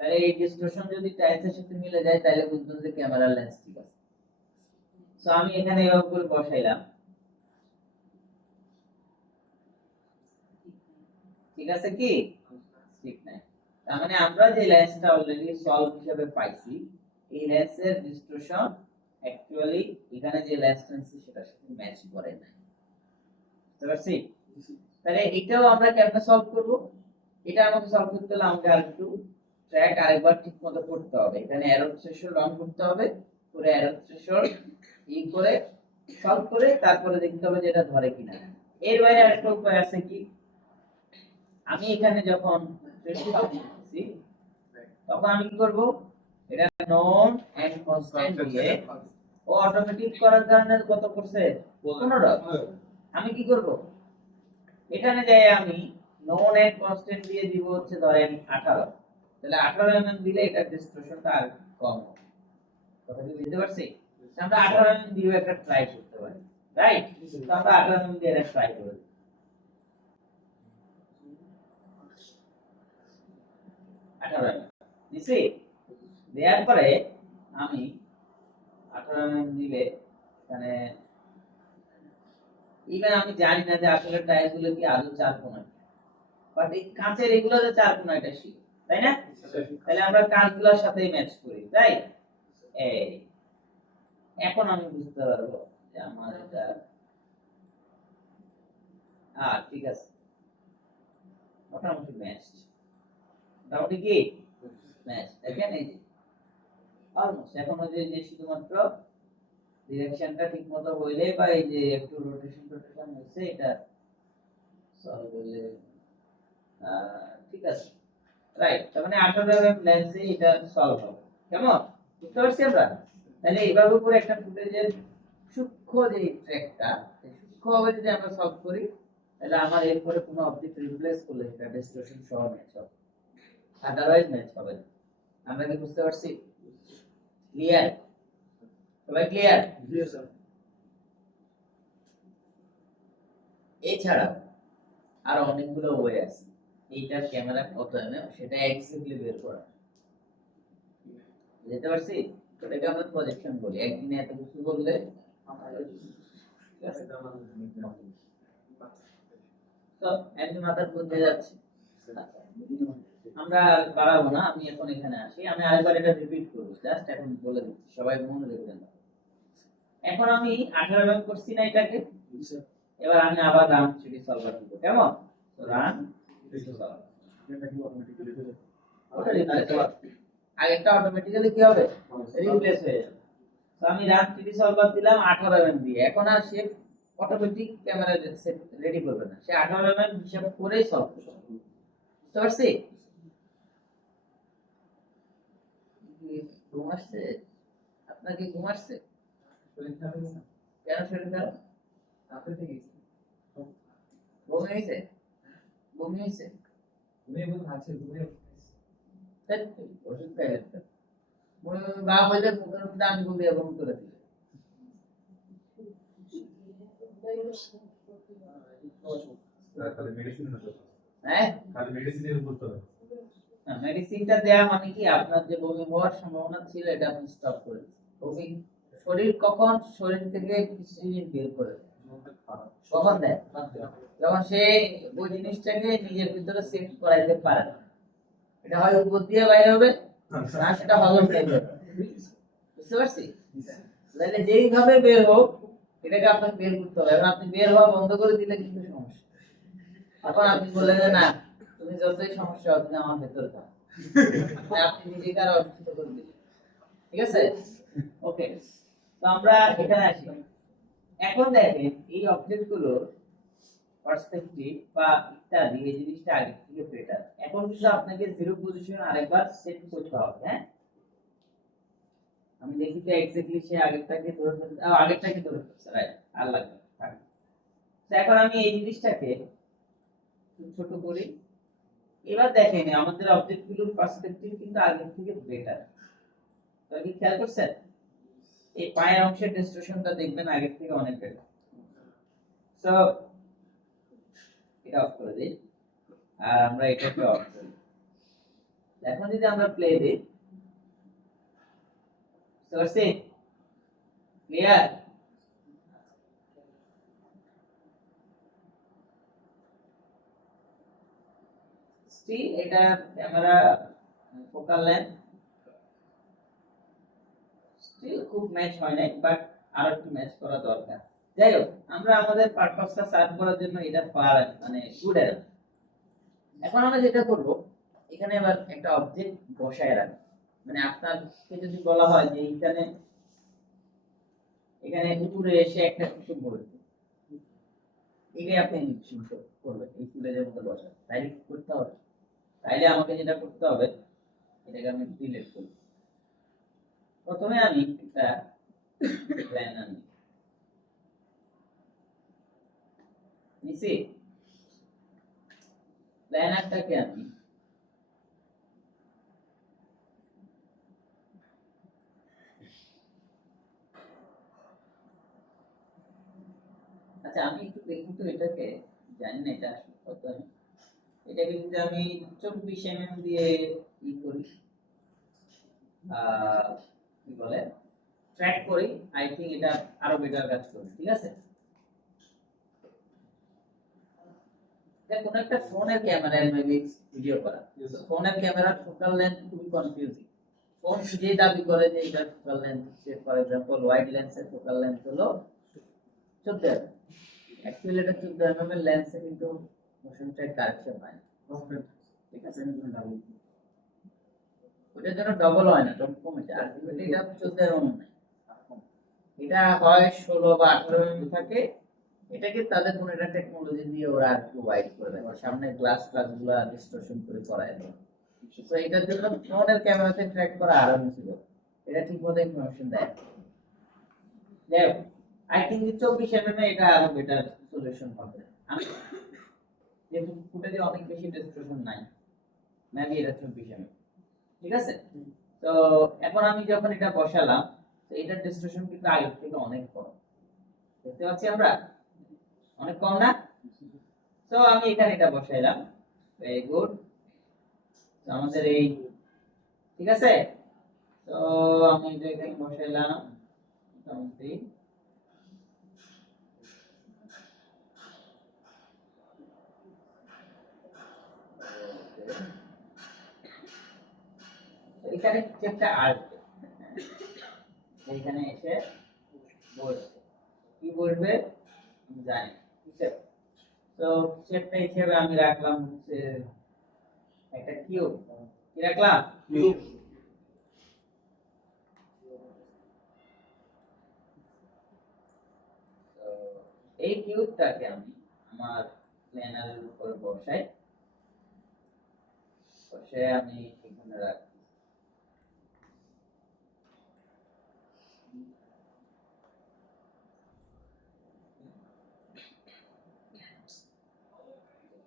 তাহলে এই ডিসটরশন যদি টাইলসের সাথে মিলে যায় তাহলে বুঝবেন যে ক্যামেরা লেন্স ঠিক আছে। সো আমি এখানে এভাবে করে বসাইলাম, ঠিক আছে কি? ঠিক নাই। তার মানে আমরা যে লেন্সটা অলরেডি সলভ হিসেবে পাইছি এই লেন্সের ডিসটরশন অ্যাকচুয়ালি এখানে যে লেন্স টানছি সেটার সাথে ম্যাচ করে না। বুঝতে পারছি? তাহলে এটাও আমরা কেমনে সলভ করব? এটা আমাকে সলভ করতে হলে আমাকে আরেকটু ট্র্যাক আরেকবার ঠিক মতো করতে হবে। এখানে এরর থ্রেশহোল্ড অন করতে হবে, পুরো এরর থ্রেশহোল্ড ই করে সলভ করে তারপরে দেখতে হবে যে এটা ধরে কিনা। এর বাইরে আরেকটা উপায় আছে কি, আমি এখানে যখন থ্রেশহোল্ড দিচ্ছি তখন আমি কি করব, এটা নন এন্ড কনস্ট্যান্ট দিয়ে ও অটোমেটিক করার কারণে কত করছে 15। আমি কি করব, এখানে যাই আমি নন এন্ড কনস্ট্যান্ট দিয়ে দিব হচ্ছে ধরেন 18, তাহলে 18 mm দিলে এটা ডিসটরশনটা আর কম হবে। কথা কি বুঝতে পারছি? আমরা 18 mm দিয়ে একটা ট্রাই করতে পারি, রাইট? তো আমরা 18 mm দিয়ে একটা ট্রাই করব। 18 mm দিছি, দেওয়ার পরে আমি 18 mm দিলে মানে ইভেন আমি জানি না যে আসলে টাইলস গুলো কি আদৌ 4 কোণা, বাট এই কাঁচের এগুলো যে 4 কোণা এটা শিখ, তাই না? তাহলে আমরা কাঁচগুলোর সাথেই ম্যাচ করি, তাই এই এখন আমি বুঝতে পারবো যে আমার এটা ঠিক আছে, মোটামুটি ম্যাচ, মোটামুটি কি ম্যাচ। দেখেন এই যে অলমোস্ট এখন ওই যে শুধুমাত্র ডিরেকশনটা ঠিকমতো হইলে বা এই যে একটু রোটেশন হচ্ছে এটা সলভ হইলে ঠিক আছে, রাইট? তার মানে 18 mm লেন্সে এটা সলভ হবে। কেমন বুঝতে পারছি আমরা? তাহলে এইভাবে করে একটা ফুটেজের সূক্ষ্ম যে ট্র্যাকটা সূক্ষ্মভাবে যদি আমরা সলভ করি তাহলে আমার এরপরে কোনো অবজেক্ট রিপ্লেস করলে এটা ডিসটরশন সহ ম্যাচ হবে, আদারওয়াইজ ম্যাচ হবে না। আমরা কি বুঝতে পারছি? ক্লিয়ার? সবাই ক্লিয়ার? এছাড়া আরো অনেকগুলো ওয়ে আছে এইটার ক্যামেরা কত এমএম সেটা এক্স্যাক্টলি বের করা, বুঝতে পারছি? এটাকে আমরা প্রজেকশন বলি। একদিনে এত কিছু বললে তো একদিন মাথার মধ্যে যাচ্ছে, আমরা বাড়াবো না। আমি এখন এখানে আসি, আমি আরেকবার এটা রিপিট করব, জাস্ট এখন বলে দিচ্ছি, সবাই মনে রাখবেন। এখন আমি 18 mm করছি না এটাকে, এবার আমি আবার রান 3D সলভার দিব। কেমন? তো রান 3D সলভার, ওটা রিপ্লেস হবে, আগেরটা অটোমেটিক্যালি কি হবে রিপ্লেস হয়ে যাবে। তো আমি রান 3D সলভার দিলাম 18 mm দিয়ে, এখন আর সে অটোমেটিক ক্যামেরা সেট রেডি করবে না, সে 18 mm হিসাব করেই সলভ করবে। বুঝতে পারছি? ঘুম আসছে আপনাকে? ঘুম আসছে কেন? শরীর খারাপ? আপনি থেকে বমি হয়েছে? বমি হয়েছে? ঘুমিয়ে বলতে আছে ঘুমিয়ে ওষুধ খাইলেন তো? বমি বমি ভাব হইলে মুখের মধ্যে আমি বমি বমি করে দিই। খালি মেডিসিন হ্যাঁ, খালি মেডিসিনের উপর তো মেডিসিনটা দেয়া মানে কি আপনার যে বমি হওয়ার সম্ভাবনা ছিল এটা আপনি স্টপ করে দিচ্ছেন। বমি শরীর কখন শরীর থেকে ইনসুলিন বের করে দেয়, কখন দেয়? যখন সে ওই জিনিসটাকে নিজের ভিতরে সেট করাইতে পারে না। এটা হয় উপর দিয়ে বাইরে হবে না সেটা হজম করতে হবে। বুঝতে পারছি? তাহলে যেইভাবে বের হোক এটাকে আপনাকে বের করতে হবে। এখন আপনি বের হওয়া বন্ধ করে দিলে কিন্তু সমস্যা। এখন আপনি বললেন যে না তুমি যতই সমস্যা হোক না আমার ভেতরে থাকো, আপনি নিজেকে আর অসুস্থ করে দিলেন। ঠিক আছে? ওকে, তো আমরা এখানে আসি। এখন দেখেন এই অবজেক্টগুলোর পার্সপেক্টিভ বা ইত্যাদি এই জিনিসটা আগে থেকে বেটার। এখন কিন্তু আপনাকে জিরো পজিশন আরেকবার সেট করতে হবে। হ্যাঁ, আমি দেখি যে এক্স্যাক্টলি সে আগেরটাকে ধরে ফেলছে, আগেরটাকে ধরে ফেলছে, রাইট? আর লাগবে না। তো এখন আমি এই জিনিসটাকে ছোট করি। এবার দেখেন আমাদের অবজেক্টগুলোর পার্সপেক্টিভ কিন্তু আগের থেকে বেটার। তো কি খেয়াল করছেন? এই পায়ের অংশের ডিসটরশনটা দেখবেন আগের থেকে অনেক বেটার। সো এটা অফ করে দিই আর আমরা এটাকে অফ করি। এখন যদি আমরা প্লে দিই, সরছে ক্লিয়ার? স্টিল এটা ক্যামেরা ফোকাল লেন্থ স্টিল খুব ম্যাচ হয় নাই, বাট আরো একটু ম্যাচ করা দরকার। যাই হোক, আমরা আমাদের পারপাসটা সার্ভ করার জন্য এটা পার মানে গুড এর এখন আমরা যেটা করব, এখানে আবার একটা অবজেক্ট বসায় রাখবো। মানে আপনাকে যদি বলা হয় যে এখানে উপরে এসে একটা কিছু বলবে, এটাই আপনি নিশ্চিন্ত করবেন এই ফুলের মতো বসা। তাইলে কি করতে হবে? তাইলে আমাকে যেটা করতে হবে, এটাকে আমি ডিলিট করব। প্রথমে আমি একটা প্ল্যান আনি নিচে, প্ল্যানারটাকে আমি আচ্ছা আমি একটু দেখি তো এটাকে, জানি না এটা আসলে কত। এটাকে যদি আমি 24 দিয়ে ই করি, কি বলে, ট্র্যাক করি, আই থিংক এটা আরো বেটার কাজ করবে। ঠিক আছে, কোন একটা ফোনের ক্যামেরায় মেবি ভিডিও করা, ফোনের ক্যামেরার ফোকাল লেন্থ খুবই কনফিউজিং। ফোন যে দাবি করে যে এটা focal length, for example wide লেন্সের ফোকাল লেন্থ হলো 14, অ্যাকচুয়ালি এটা 14 mm এর লেন্সে কিন্তু মোশন ট্র্যাক কারেকশন হয় না। ঠিক আছে, ওটার জন্য ডবল হয় না, ডবল কমে যায়। আলটিমেটলি এটা 14 mm নাই, এটা হয় 16 বা 18 mm থাকে। এটাকে তাদের কোনো একটা টেকনোলজি দিয়ে ওরা আর একটু ওয়াইড করে দেয়, সামনে গ্লাস গুলা ডিসটরশন করে করায় দেয়। তো এটার জন্য ফোনের ক্যামেরাতে ট্র্যাক করা আরো মুশকিল, এটা ঠিকমতো ইনফরমেশন দেয়। যাই আই থিংক 24 mm এটা আরো বেটার সলিউশন হবে। আমি যেহেতু ফুটেজে অনেক বেশি ডিসটরশন নাই, মেবি এটা 24 mm। ঠিক আছে, তো এখন আমি যখন এটা বসালাম, তো এটার ডিসটরশন কিন্তু আগের থেকে অনেক কম, দেখতে পাচ্ছি আমরা, অনেক কম না? তো আমি এখানে এটা বসাইলাম, ভেরি গুড। তো আমাদের এই, ঠিক আছে, তো আমি এটা এখানে বসাইলাম মোটামুটি। এখানে চেপটা আসবে, এখানে এসে বসবে, কি বসবে আমি জানি না। ঠিক আছে, তো শেপটা হিসেবে আমি রাখলাম হচ্ছে একটা কিউব। কি রাখলাম? কিউব। এই কিউবটাকে আমি আমার প্ল্যানারের উপর বসাই, বসে আমি এখানে রাখি।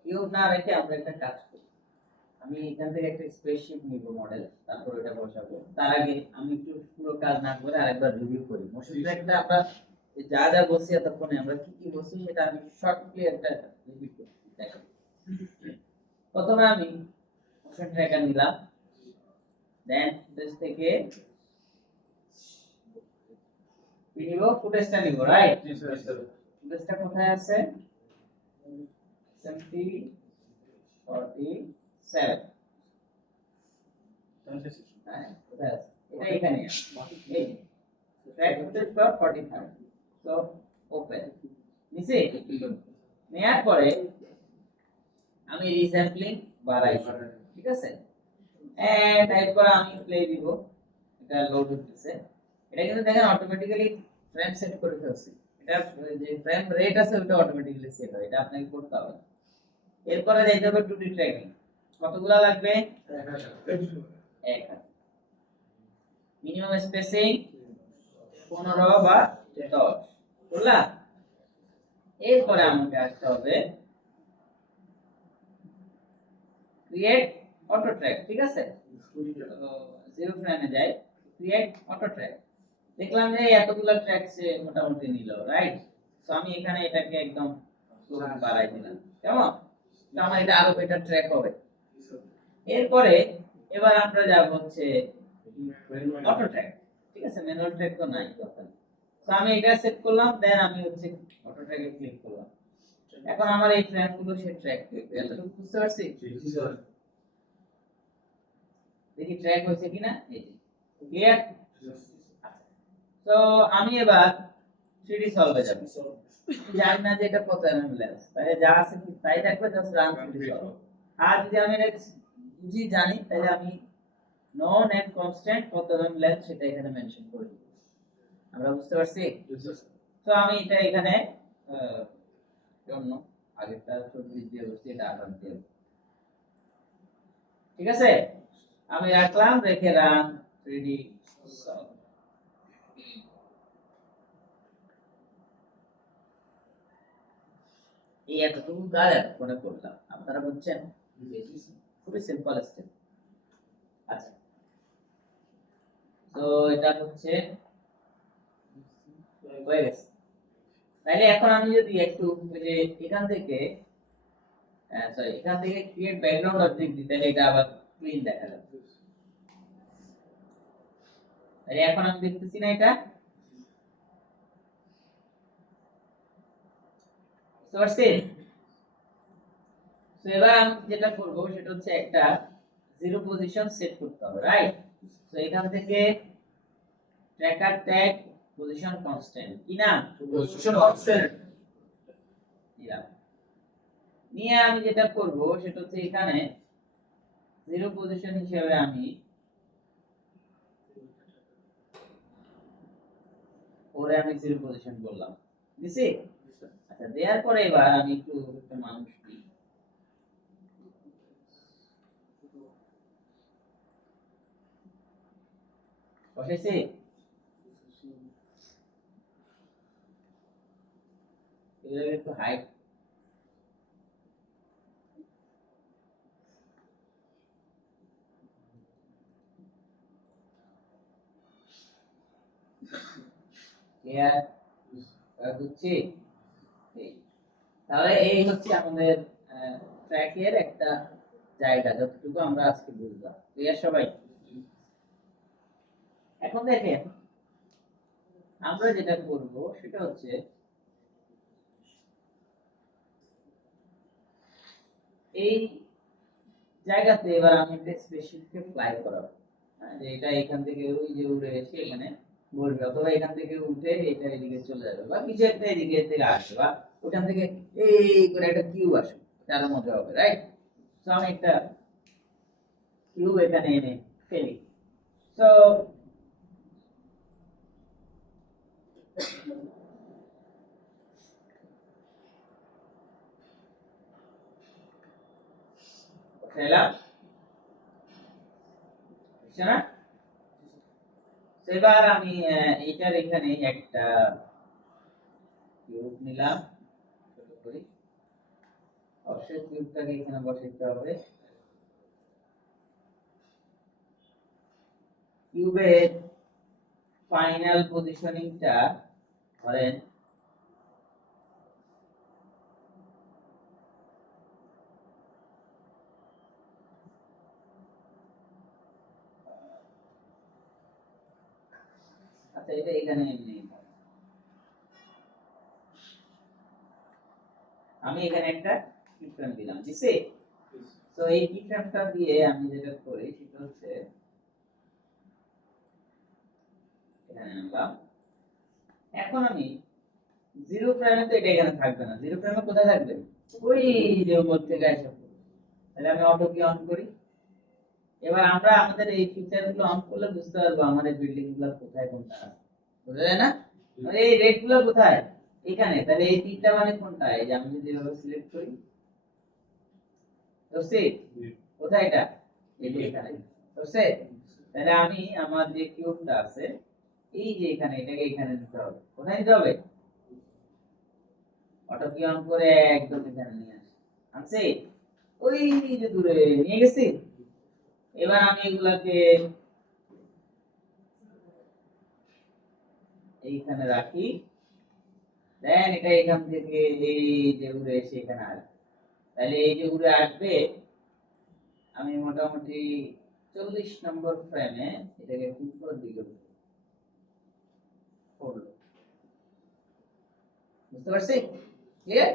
কিউব না রেখে আমরা একটা কাজ করি, আমি এখান থেকে একটা স্পেসশিপ নিব মডেল, তারপর এটা বসাবো। তার আগে আমি একটু পুরো কাজ না করে আরেকবার রিভিউ করি। মোশন ট্র্যাকটা আমরা যা যা বলছি এতক্ষণে, আমরা কি কি বলছি সেটা আমি শর্টলি একটা রিপিট করছি। দেখেন, প্রথমে আমি মোশন ট্র্যাকার নিলাম, দেন ফুটেজ থেকে কি নিব, ফুটেজটা নিব, রাইট? ফুটেজটা কোথায় আছে? 47 হ্যাঁ, কোথায় আছে? এটা এখানে আছে, এই track footage for 45। So open, নিচে নেয়ার পরে আমি রিস্যাম্পলিং বাড়াইছি। ঠিক আছে, এন্ড এরপর আমি প্লে দিব, এটা লোড হচ্ছে। এটা কিন্তু দেখেন অটোমেটিক্যালি ফ্রেম সেট করে ফেলছি, এটা যে ফ্রেম রেট আছে ওটা অটোমেটিক্যালি সেট হয়, এটা আপনাকে করতে হবে। এরপরে যাইতে হবে 2D ট্র্যাকিং। কতগুলা লাগবে? 1000। মিনিমাম স্পেসিং 15 বা 10, বুঝলা? এরপরে আমাকে আসতে হবে ক্রিয়েট অটো ট্র্যাক। ঠিক আছে, জিরো ফ্রেমে যাই, ক্রিয়েট অটো ট্র্যাক। দেখলাম যে এতগুলো ট্র্যাক সে মোটামুটি নিল, রাইট? তো আমি এখানে এটাকে একদম বাড়াই দিলাম, কেমন? তো আমার এটা আরো বেটার ট্র্যাক হবে। এরপরে এবার আমরা যাব হচ্ছে অটো ট্র্যাক। ঠিক আছে, ম্যানুয়াল ট্র্যাক তো নাই তখন। তো আমি এটা সেট করলাম, দেন আমি হচ্ছে অটো ট্র্যাকে ক্লিক করলাম। এখন আমার এই ফ্রেমগুলো সে ট্র্যাক করবে, এতটুকু বুঝতে পারছি? দেখি ট্র্যাক হয়েছে কিনা, এই যে ক্লিয়ার। তো আমি এবার 3D সলভে যাব, জানি না যে এটা কত mm লেন্স, তাই যা আছে তাই থাকবে, জাস্ট রান 3D সলভ। আর যদি আমি এটা বুঝি জানি তাহলে আমি নন এন্ড কনস্ট্যান্ট কত এম লেন্থ সেটা এখানে মেনশন করে দিব। আমরা বুঝতে পারছি? তো আমি এটা এখানে জন্য আগেরটা 24 দিয়ে বসছি, এটা 28 দিয়ে। ঠিক আছে, আমি রাখলাম, রেখে রান 3D solve। এই এতটুকু কাজ এতক্ষণে করলাম, আপনারা বুঝছেন? খুবই সিম্পল স্টেপ। আচ্ছা, তো এটা হচ্ছে হয়ে গেছে। তাহলে এখন আমি যদি একটু ওই যে এখান থেকে সরি এখান থেকে ক্রিয়েট ব্যাকগ্রাউন্ড অবজেক্ট দিই তাহলে এটা আবার ক্লিন দেখা যাবে। তাহলে এখন আমি দেখতেছি না এটা, বুঝতে পারছেন? তো এবার আমি যেটা করব সেটা হচ্ছে একটা জিরো পজিশন সেট করতে হবে, রাইট? তো এখান থেকে ট্র্যাকার ট্যাগ পজিশন কনস্ট্যান্ট, কি না পজিশন কনস্ট্যান্ট নিয়ে আমি যেটা করব সেটা হচ্ছে এখানে জিরো পজিশন হিসেবে আমি ওরে আমি জিরো পজিশন বললাম, দিছি? আচ্ছা, দেওয়ার পরে এবার আমি একটু একটা মানুষ দিই, বসেছি। এগুলো একটু হাইট বুঝছি। তাহলে এই হচ্ছে আমাদের ট্র্যাকের একটা জায়গা, যতটুকু আমরা আজকে বুঝলাম। ক্লিয়ার সবাই? এখন দেখেন আমরা যেটা করব সেটা হচ্ছে এই জায়গাতে এবার আমি একটা স্পেসশিপকে ফ্লাই করাবো, যে এটা এখান থেকে ওই যে উড়ে এসে এখানে বসবে, অথবা এখান থেকে উঠে এটা এদিকে চলে যাবে, বা কিছু একটা এদিকে থেকে আসবে, বা ওখান থেকে এই করে একটা কিউব আসবে, তার মধ্যে হবে, রাইট? তো আমি একটা কিউব এখানে এনে ফেলি। তো ফেলা বুঝছো না? এবার আমি এটার এখানে একটা কিউব নিলাম, ছোট করে অবশ্যই কিউবটাকে এখানে বসাতে হবে। কিউবের ফাইনাল পজিশনিংটা ধরেন আচ্ছা এটা এখানে এমনি, আমি এখানে একটা কিফ্রেম দিলাম, দিছি? তো এই কিফ্রেমটা দিয়ে আমি যেটা করি সেটা হচ্ছে এখানে আনলাম। এখন আমি জিরো ফ্রেমে তো এটা এখানে থাকবে না, জিরো ফ্রেমে কোথায় থাকবে? ওই যে উপর থেকে আসে। তাহলে আমি অটো কি অন করি। এবার আমরা আমাদের এই ফিচার গুলো অন করলে বুঝতে পারবো আমাদের বিল্ডিং গুলো কোথায় কোনটা আছে, বুঝা যায় না? মানে এই রেড গুলো কোথায়? এখানে। তাহলে এই তিনটা মানে কোনটা? এই যে আমি যদি এভাবে সিলেক্ট করি, বুঝছি কোথায় এটা? এই যে এখানে, বুঝছে? তাহলে আমি আমার যে কিউবটা আছে এই যে এখানে, এটাকে এখানে নিতে হবে। কোথায় নিতে হবে? অটো কি অন করে একদম এখানে নিয়ে আসি, আনছি? ওই যে দূরে নিয়ে গেছি। এবার আমি এগুলাকে এইখানে রাখি, দেন এটা এখান থেকে এই যে উড়ে এসে এখানে আসবে। তাহলে এই যে উড়ে আসবে, আমি মোটামুটি 40 নম্বর ফ্রেমে এটাকে উপরের দিকে করলো, বুঝতে পারছি? ক্লিয়ার?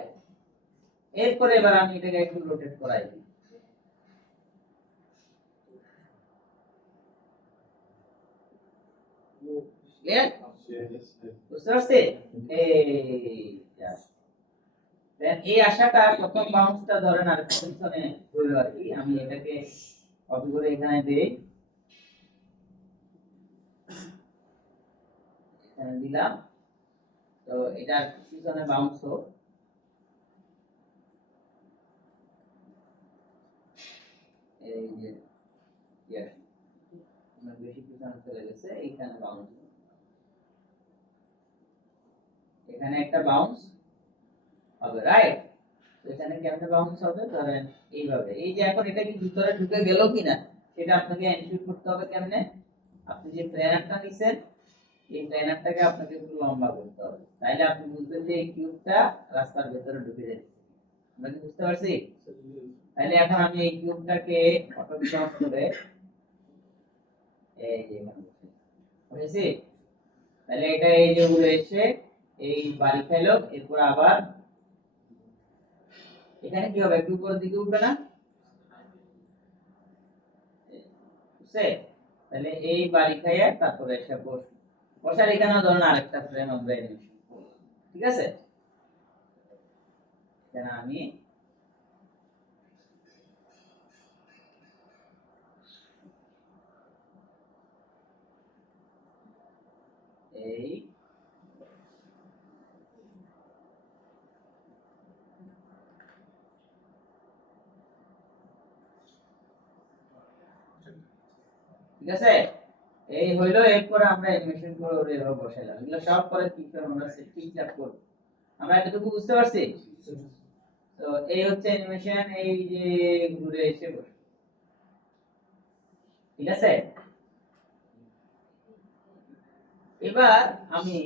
এরপরে এবার আমি এটাকে একটু রোটেট করাই দিই। ক্লিয়ার? বুঝতে পারছি? এই দেন এই আশাটা প্রথম বাউন্সটা ধরেন আর পিছনে হইল আর কি। আমি এটাকে কপি করে এখানে দেই, এখানে দিলাম। তো এটা পিছনে বাউন্স হোক, এই যে yes, বেশি পিছনে চলে গেছে, এখানে বাউন্স, এখানে একটা বাউন্স হবে, রাইট? তো এখানে কেমনে বাউন্স হবে, ধরেন এইভাবে। এই যে এখন এটা কি ভিতরে ঢুকে গেল কিনা সেটা আপনাকে এনশিওর করতে হবে। কেমনে? আপনি যে প্ল্যানারটা নিছেন, এই প্ল্যানারটাকে আপনাকে একটু লম্বা করতে হবে, তাইলে আপনি বুঝবেন যে এই কিউবটা রাস্তার ভিতরে ঢুকে যাচ্ছে। আমরা কি বুঝতে পারছি? তাইলে এখন আমি এই কিউবটাকে অটোমেটিক করে এই যে বুঝেছি। তাহলে এটা এই যে উড়ে এসে এই বাড়ি খাইলো, এরপর আবার এখানে কি হবে, একটু উপরের দিকে উঠবে না? বুঝছে? তাহলে এই বাড়ি খাইয়া তারপরে এসে বসার এখানে ধরুন আরেকটা ফ্রেম আমরা অ্যানিমেশন করব, ঠিক আছে? এখানে আমি এই ঠিক আছে, এই হইলো। এরপর আমরা অ্যানিমেশন করে ওরে এভাবে বসাইলাম। এগুলো সব পরে কি করে আমরা সেটিং আপ করব। আমরা এতটুকু বুঝতে পারছি? তো এই হচ্ছে অ্যানিমেশন, এই যে ঘুরে এসে বসে, ঠিক আছে? এবার আমি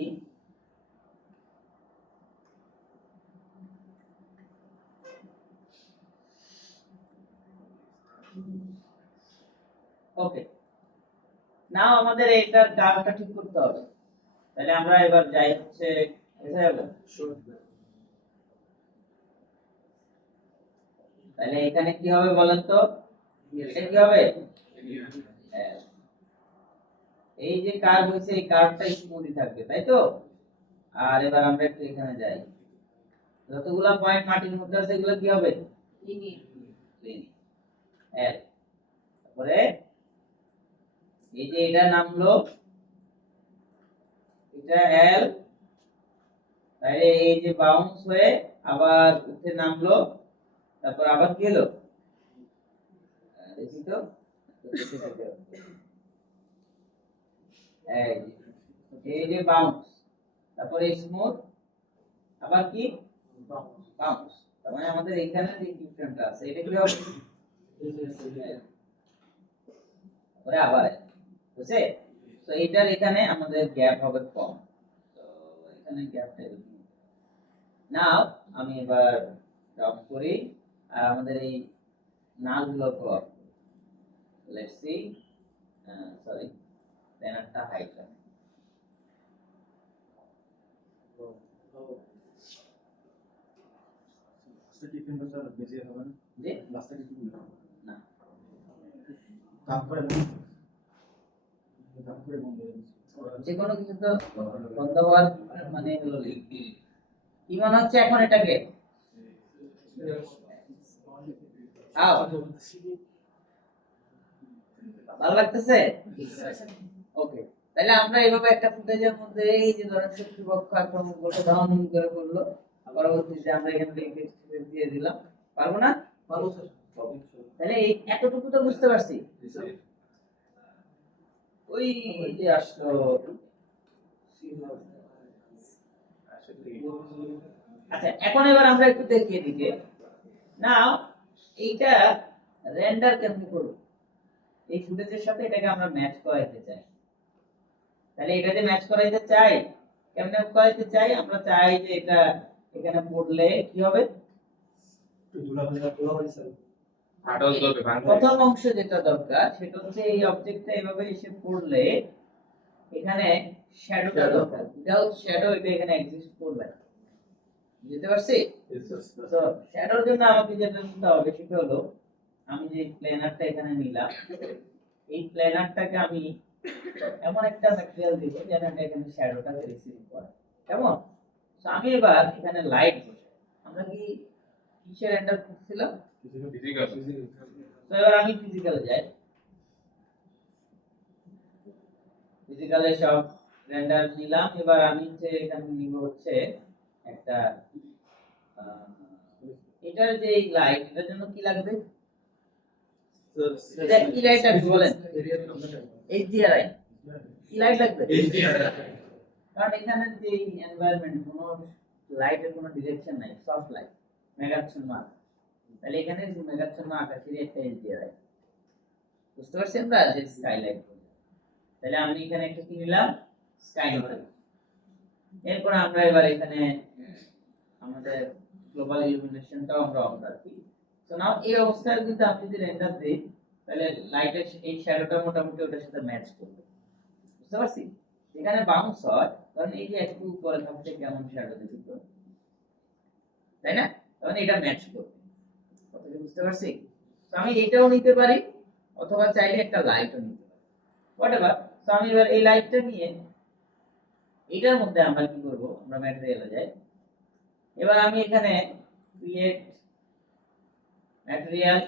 ওকে, নাও আমাদের এইটার কার্ভটা ঠিক করতে হবে। তাহলে আমরা এবার যাই হচ্ছে কোথায় যাব, তাহলে এখানে কি হবে বলেন তো, এটা কি হবে? এই যে কার্ভ হইছে, এই কার্ভটা স্মুথই থাকবে, তাই তো? আর এবার আমরা একটু এখানে যাই, যতগুলা পয়েন্ট মাটির মধ্যে আছে এগুলো কি হবে, লিনিয়ার। তারপরে এই যে এটা নামলো, এটা এল, তাহলে এই যে বাউন্স হয়ে আবার উঠে নামলো, তারপর আবার কি হলো, দেখি তো, এই যে বাউন্স, তারপরে স্মুথ, আবার কি বাউন্স। তার মানে আমাদের এখানে যে ডিফারেন্টটা আছে এটা কি হবে, তারপরে আবার বুঝছে? তো এটার এখানে আমাদের গ্যাপ হবে কম, তো এখানে গ্যাপটা নাও আমি এবার ড্রপ করি। আর আমাদের এই নালগুলো ক্রপ, লেটস সি, সরি ব্যানারটা হাইড করে জি না, তারপরে যে কোনো কিছু তো বন্ধ হওয়ার মানে হলো কি মনে হচ্ছে এখন এটাকে আও ভালো লাগতেছে? ওকে, তাহলে আমরা এইভাবে একটা ফুটেজের মধ্যে এই যে ধরেন শত্রুপক্ষ আক্রমণ করলো, ধাওয়ান করে করলো, পরবর্তীতে আমরা এখান থেকে টেক্সট দিয়ে দিলাম, পারবো না? পারবো স্যার। তাহলে এই এতটুকু তো বুঝতে পারছি। ওই যে আসলো, আচ্ছা এখন এবার আমরা একটু দেখি এদিকে। নাও এইটা রেন্ডার কেমনে করব, এই ফুটেজের সাথে এটাকে আমরা ম্যাচ করাইতে চাই। তাহলে এটা যে ম্যাচ করাইতে চাই, কেমনে করাইতে চাই, আমরা চাই যে এটা এখানে পড়লে কি হবে, প্রথম অংশ যেটা দরকার সেটা হচ্ছে এই অবজেক্টটা এইভাবে এসে পড়লে এখানে শ্যাডোটা দরকার, উইদাউট শ্যাডো এটা এখানে এক্সিস্ট করবে না, বুঝতে পারছি? তো শ্যাডোর জন্য আমাকে যেটা নিতে হবে সেটা হলো, আমি যে প্ল্যানারটা এখানে নিলাম, এই প্ল্যানারটাকে আমি এমন একটা ম্যাটেরিয়াল দেব যেন এটা এখানে শ্যাডোটাকে রিসিভ করে, কেমন? তো আমি এবার এখানে লাইট বসাই। আমরা কি কিসে রেন্ডার করছিলাম? ফিজিক্যাল তো এবার আমি ফিজিক্যালে যাই। ফিজিক্যালে সব রেন্ডার নিলাম। এবার আমি যে এখানে নিব হচ্ছে একটা এটার যে লাইট, এটার জন্য কি লাগবে? এটা কি লাইট লাগবে বলেন? HDRI কি লাইট লাগবে? কারণ এখানে যে এনভায়রনমেন্ট, কোনো লাইটের কোনো ডিরেকশন নাই, সফট লাইট, মেঘাচ্ছন্ন আকাশ। তাহলে এখানে যে মেঘাচ্ছন্ন আকাশের একটা HDRI, বুঝতে পারছেন আমরা যে স্কাইলাইট। তাহলে আমি এখানে একটা কি নিলাম? স্কাইলাইট। এরপর আমরা এবার এখানে আমাদের গ্লোবাল ইলুমিনেশনটাও আমরা অন রাখি। তো নাও এই অবস্থায় কিন্তু আপনি যদি রেন্ডার দেই, তাহলে লাইটের এই শ্যাডোটা মোটামুটি ওটার সাথে ম্যাচ করবে, বুঝতে পারছি? এখানে বাউন্স হয় কারণ এই যে একটু উপরে থাকছে কেমন শ্যাডো দিতে, তাই না? তখন এটা ম্যাচ করবে, কথা কি বুঝতে পারছি? তো আমি এটাও নিতে পারি অথবা চাইলে একটা লাইটও নিতে পারি, হোয়াটএভার। তো আমি এবার এই লাইটটা নিয়ে এটার মধ্যে আমরা কি করব, আমরা ম্যাটেরিয়ালে যাই। এবার আমি এখানে ক্রিয়েট ম্যাটেরিয়াল,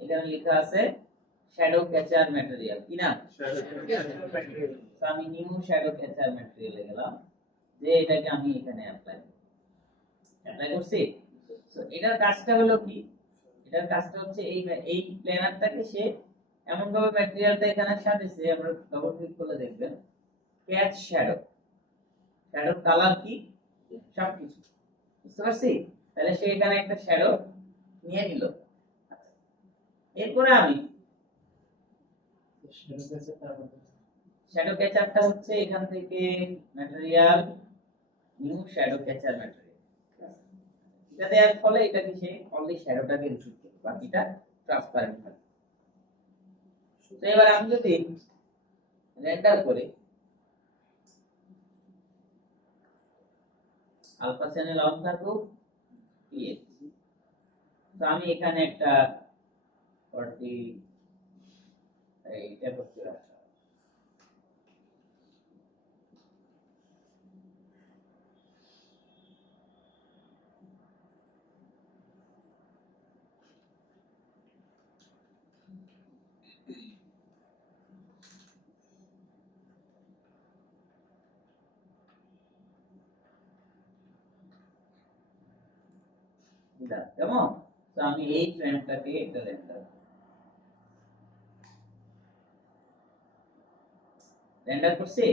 এখানে লেখা আছে শ্যাডো ক্যাচার ম্যাটেরিয়াল, কি নাম? তো আমি নিউ শ্যাডো ক্যাচার ম্যাটেরিয়ালে গেলাম, যে এটাকে আমি এখানে অ্যাপ্লাই করছি। তো এটার কাজটা হলো কি, এটার কাজটা হচ্ছে এই প্ল্যানারটাকে সে এমন ভাবে ম্যাটেরিয়ালটা এখানে সাজিয়েছে, আমরা ডবল ক্লিক করলে দেখবেন ক্যাচ শ্যাডো, শ্যাডোর কালার কি সবকিছু, বুঝতে পারছি? তাহলে সে এখানে একটা শ্যাডো নিয়ে নিল। এরপরে আমি শ্যাডো ক্যাচারটা হচ্ছে এখান থেকে material new shadow catcher material, এটা দেওয়ার ফলে এটা কি সে অনলি শ্যাডোটাকে রিসিভ করবে, বাকিটা ট্রান্সপারেন্ট থাকবে। তো এবার আমি যদি রেন্ডার করি, আলফা চ্যানেল অন থাকুক, তো আমি এখানে একটা 40 এইটা করতে রাখা। কেমন? তো আমি এই ফ্রেমটাকে এটা রেন্ডার করছি।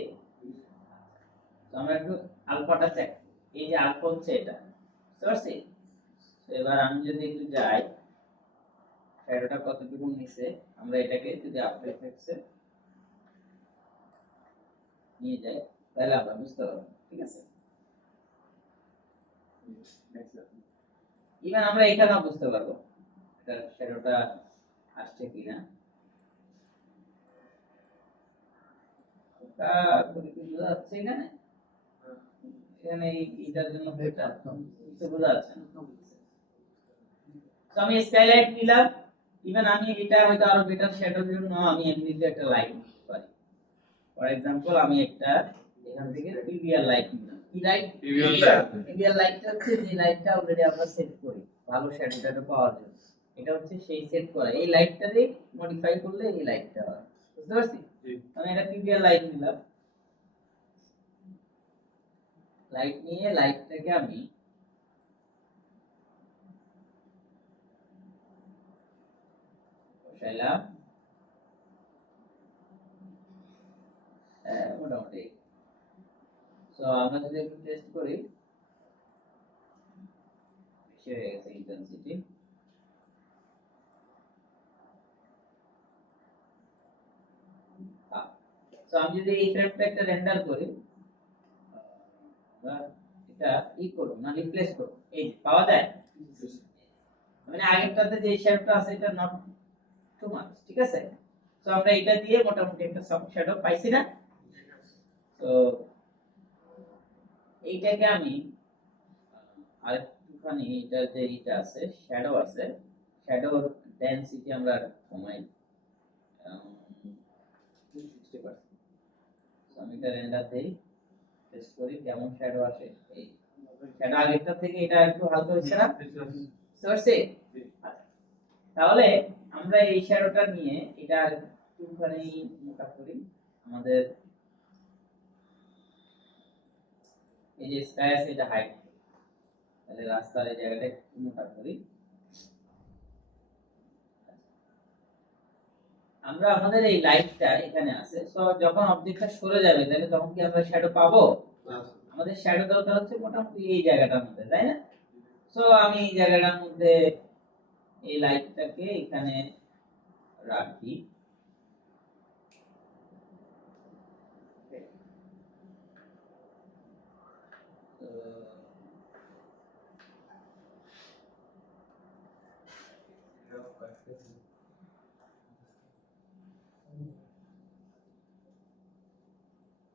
তো আমরা একটু আলফাটা চেক, এই যে আলফা হচ্ছে এটা, বুঝতে পারছি? তো এবার আমি যদি একটু যাই শ্যাডোটা কতটুকু নিচে, আমরা এটাকে যদি আফটার এফেক্টসে নিয়ে যাই তাহলে আমরা বুঝতে পারবো, ঠিক আছে? ইভেন আমরা এখানেও বুঝতে পারবো এটা শ্যাডোটা আসছে কিনা। বোঝা যাচ্ছে এখানে, এখানে এইটার জন্য কিছু বোঝা যাচ্ছে না। তো আমি স্কাইলাইট নিলাম, ইভেন আমি এটা হয়তো আরো বেটার শ্যাডোর জন্য আমি এমনিতে একটা লাইট নিতে পারি। ফর एग्जांपल আমি একটা এখান থেকে পিভিআর লাইট নিলাম। কি লাইট? পিভিআর লাইটটা হচ্ছে যে লাইটটা অলরেডি আমরা সেট করি ভালো শ্যাডোটা পাওয়ার জন্য, এটা হচ্ছে সেই সেট করা। এই লাইটটারে মডিফাই করলে এই লাইটটা হয়, বুঝতে পারছি? আমি এটা পিভিআর লাইট নিলাম, লাইট নিয়ে লাইটটাকে আমি বসাইলাম মোটামুটি। তো আমরা যদি একটু টেস্ট করি, বেশি হয়ে গেছে ইন্টেন্সিটি। তো আমি যদি এই ফ্রেমটা একটা রেন্ডার করি, এটা ই করব না রিপ্লেস করব, এই যে পাওয়া যায়, মানে আগেরটাতে যে শ্যাডোটা আছে এটা নট টু মাচ, ঠিক আছে? তো আমরা এটা দিয়ে মোটামুটি একটা সফট শ্যাডো পাইছি না? তো এইটাকে আমি আরেকটুখানি এটা যে এটা আছে শ্যাডো আছে, শ্যাডোর ডেনসিটি আমরা কমাই 60%। তো আমি এটা রেন্ডার দেই, টেস্ট করি কেমন শ্যাডো আসে। এই শ্যাডো আগেরটা থেকে এটা একটু হালকা হচ্ছে না? পারছি? তাহলে আমরা এই শ্যাডোটা নিয়ে এটা একটুখানি মোটা করি। আমাদের এই যে স্কাই আছে এটা হাইট, তাহলে রাস্তার এই জায়গাটা একটু মোটা করি। আমরা আমাদের এই লাইটটা এখানে আছে, সো যখন অবজেক্টটা সরে যাবে তাহলে তখন কি আমরা শ্যাডো পাবো? আমাদের শ্যাডো দরকার হচ্ছে মোটামুটি এই জায়গাটার মধ্যে, তাই না? সো আমি এই জায়গাটার মধ্যে এই লাইটটাকে এখানে রাখি।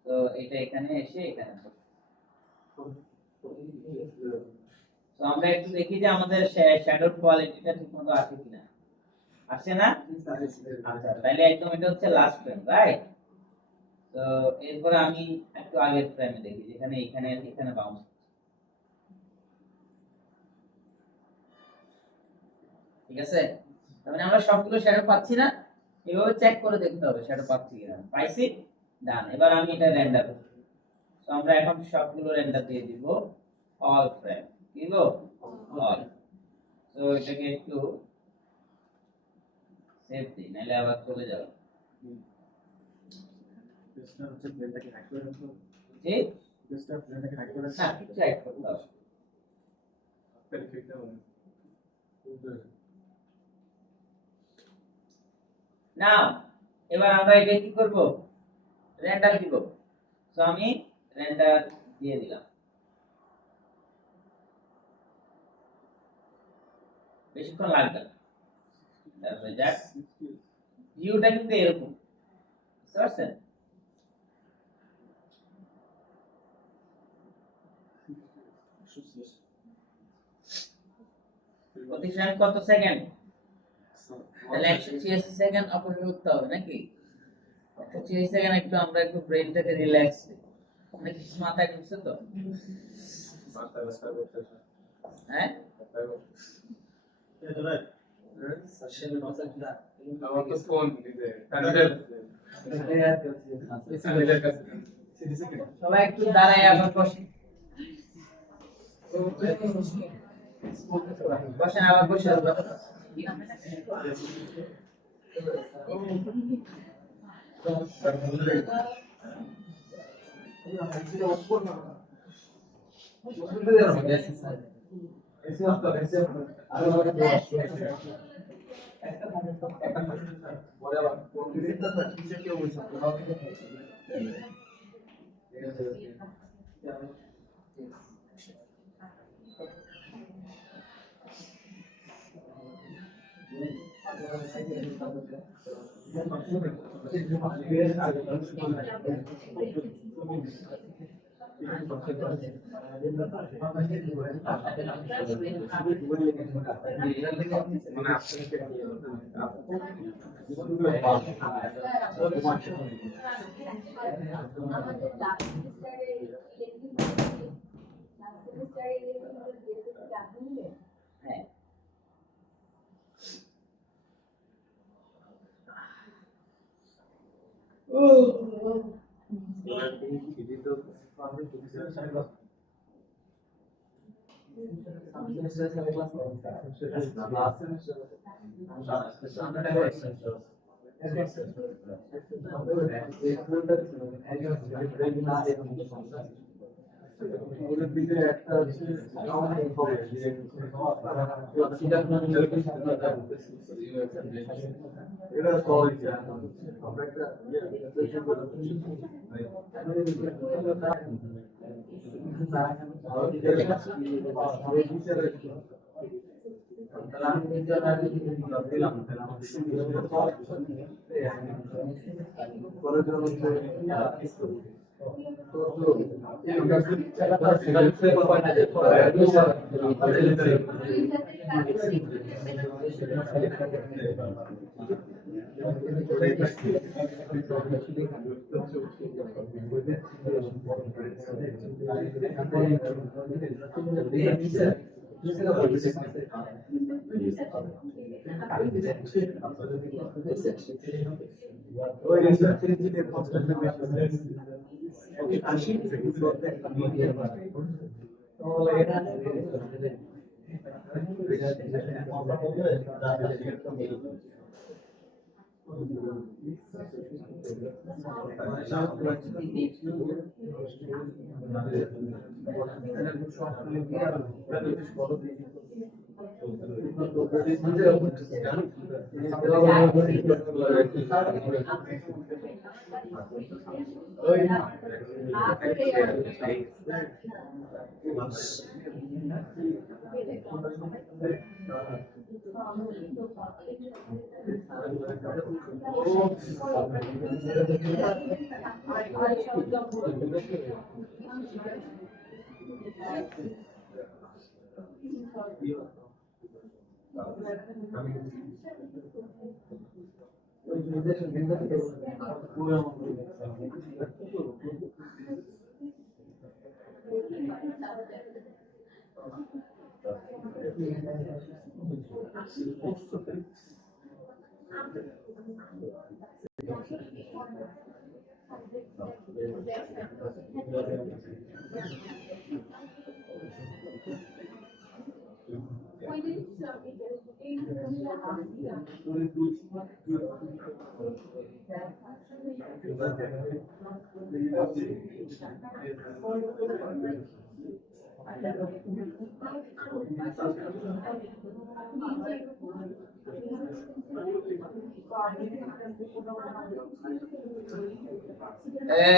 তো এটা এখানে এসে এখানে, তো আমরা একটু দেখি যে আমাদের শ্যাডোর কোয়ালিটিটা ঠিকমতো আসে কিনা। আসে না? আচ্ছা, তাহলে একদম এটা হচ্ছে লাস্ট ফ্রেম, রাইট? তো এরপরে আমি একটু আগের ফ্রেমে দেখি যেখানে এখানে এখানে বাউন্স, ঠিক আছে? তার মানে আমরা সবগুলো শ্যাডো পাচ্ছি না, এভাবে চেক করে দেখতে হবে শ্যাডো পাচ্ছি কিনা। পাইছি, ডান। এবার আমি এটা রেন্ডার করব। তো আমরা এখন সবগুলো রেন্ডার দিয়ে দিব অল ফ্রেম, কি গো? অল। তো এটাকে একটু সেভ দিই, নাহলে আবার চলে যাবে। পেজটা হচ্ছে প্লেনটাকে হাইড করে রাখতে হবে। জি, পেজটা প্লেনটাকে হাইড করে রাখতে না হবে। কিছু অ্যাড করতে হবে না। এবার আমরা এটা কি করব? রেন্ডার দিব। তো আমি রেন্ডার দিয়ে দিলাম। বেশিক্ষণ লাগবে না। তারপরে যাক, ভিউটা কিন্তু এরকম, বুঝতে পারছেন? প্রতি ফ্রেম কত সেকেন্ড? তাহলে 186 সেকেন্ড অপেক্ষা করতে হবে নাকি? 186 সেকেন্ড একটু আমরা একটু ব্রেইনটাকে রিল্যাক্স দিই। অনেক কিছু মাথায় ঢুকছে তো, হ্যাঁ? আমার তো ফোন দিতে কাছে সবাই একটু দাঁড়ায় আবার বসেন। বসেন, আবার বসে হ্যাঁ। এটা সহজ আমরা একটা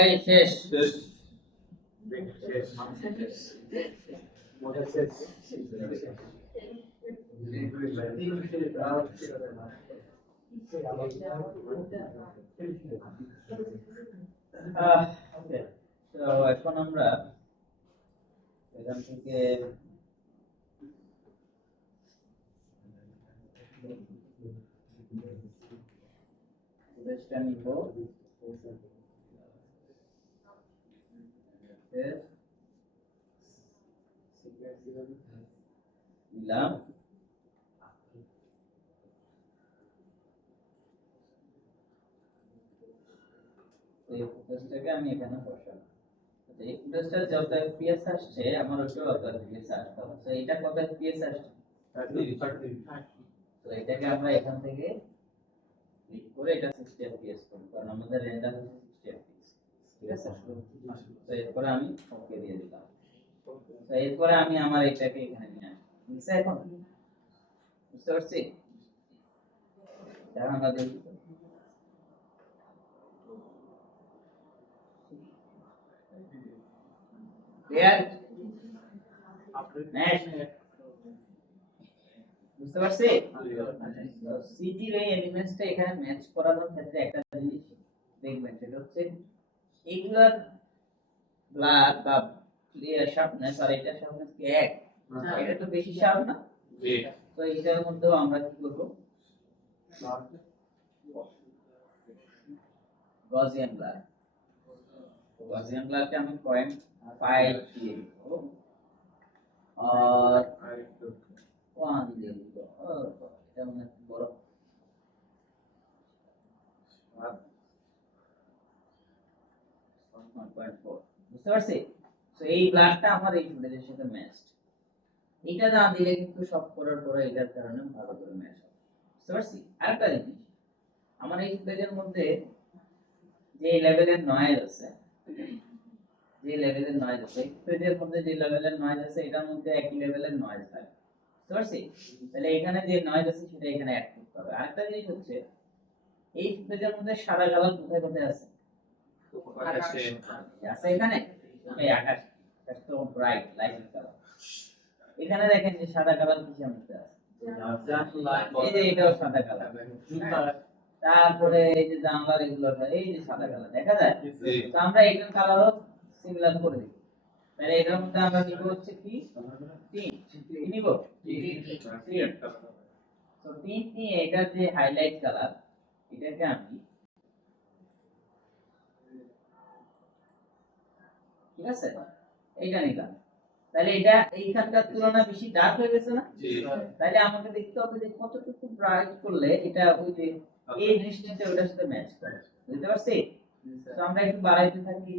এই শেষ ওকে, তো এখন আমরা এখান থেকে ফুটেজটা নিব, নিলাম। এই ফুটেজটাকে আমি এখানে বসাবো। এই ফুটেজটা যত এফপিএস আসছে আমার ওটাও অত এফপিএস আসতে হবে। তো এটা কত এফপিএস আসছে? 30। তো এটাকে আমরা এখান থেকে ক্লিক করে এটা 60 এফপিএস করব, কারণ আমাদের রেন্ডার হচ্ছে 60 এফপিএস। ঠিক আছে? তো এরপরে আমি ওকে দিয়ে দিলাম। তো এরপরে আমি আমার এটাকে এখানে নিয়ে আসবো। বুঝছে এখন? বুঝতে পারছি? এখন আমরা দেখি ক্লিয়ার? নেক্সট। বুঝতে পারছি? সিজির এই এলিমেন্টসটা এখানে ম্যাচ করানোর ক্ষেত্রে একটা জিনিস দেখবেন, সেটা হচ্ছে এগুলার ব্লাড বা ক্লিয়ার শার্পনেস আর এটা শার্পনেস কি এক? এটা তো বেশি শার্প না? তো এটার মধ্যেও আমরা কি করব? Gaussian blood. গসিয়ান ব্লাডকে আমি 0.5 দিয়ে দিব আর 1 দিয়ে দিব। এটা মানে বড় 1.4। বুঝতে পারছি? তো এই ব্লাডটা আমার এই ফুটেজের সাথে ম্যাচড। এটা না দিলে কিন্তু সব করার পরে এটার কারণে ভালো করে ম্যাচ হবে। বুঝতে পারছি? আরেকটা জিনিস, আমার এই ফুটেজের মধ্যে যে লেভেলের নয়েজ আছে, যে লেভেলের নয়েজ আছে, ফুটেজের মধ্যে যে লেভেলের নয়েজ আছে এটার মধ্যে একই লেভেলের নয়েজ থাকে। বুঝতে পারছি? তাহলে এখানে যে নয়েজ আছে সেটা এখানে অ্যাড করতে হবে। আরেকটা জিনিস হচ্ছে এই ফুটেজের মধ্যে সাদা কালার কোথায় কোথায় আছে? আছে এখানে এই আকাশ, এত ব্রাইট লাইট কালার। এখানে দেখেন যে সাদা কালার কিসের মধ্যে আছে? এই যে এটাও সাদা কালার। তারপরে এই যে জানলার এগুলো এই যে সাদা কালার দেখা যায়। তো আমরা এটার কালারও সিমিলার করে দিই। তাহলে এটার মধ্যে আমরা নিব হচ্ছে কি 3 নিব 3। তো 3 নিয়ে এটার যে হাইলাইট কালার এটাকে আমি, ঠিক আছে, এইটা নিলাম। তাহলে এটা এইখানকার তুলনায় বেশি ডার্ক হয়ে গেছে না? জি তাহলে আমাকে দেখতে হবে যে কতটুকু ব্রাইট করলে এটা ওই যে এই দৃষ্টিতে ওটার সাথে ম্যাচ করে। বুঝতে পারছি? তো আমরা একটু বাড়াইতে থাকি।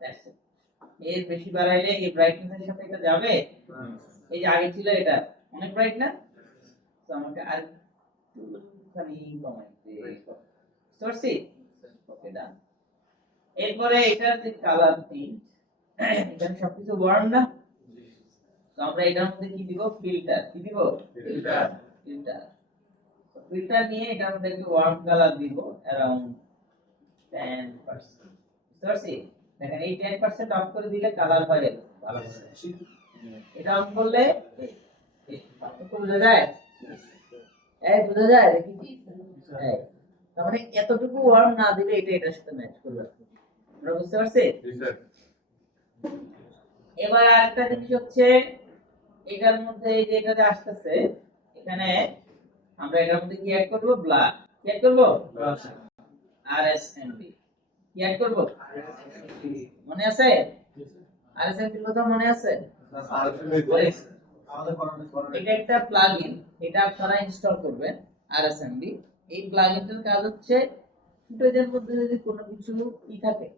That's it. এর বেশি বাড়াইলে এই ব্রাইটনেসের সাথে এটা যাবে। এই যে আগে ছিল এটা অনেক ব্রাইট না, তো আমাকে আর একটুখানি কমাইতে সরছি। ওকে ডান। এরপরে এটার যে কালার টিন্ট, এখানে সবকিছু ওয়ার্ম না, তো আমরা এটার মধ্যে কি দিব? ফিল্টার। কি দিব? ফিল্টার নিয়ে এটার মধ্যে একটু ওয়ার্ম কালার দিব अराउंड 10%। সরছি দেখেন এই 10% অফ করে দিলে কালার হয় ভালো করে। এটা অন করলে কতটুকু বোঝা যায়? বোঝা যায় দেখি। তার মানে এতটুকু ওয়ার্ম না দিলে এটা এটার সাথে ম্যাচ করবে। আমরা বুঝতে পারছি? জি স্যার এবার আরেকটা জিনিস হচ্ছে এটার মধ্যে এই যে এটা যে আসতেছে এখানে আমরা এটার মধ্যে কি অ্যাড করব? ব্লাড। কি অ্যাড করব? RSMB। কি অ্যাড করব? মনে আছে? RSMB এর কথা মনে আছে? এটা একটা প্লাগইন, এটা আপনারা ইনস্টল করবেন RSMB। এই প্লাগইনটার কাজ হচ্ছে ফুটেজের মধ্যে যদি কোনো কিছু কি থাকে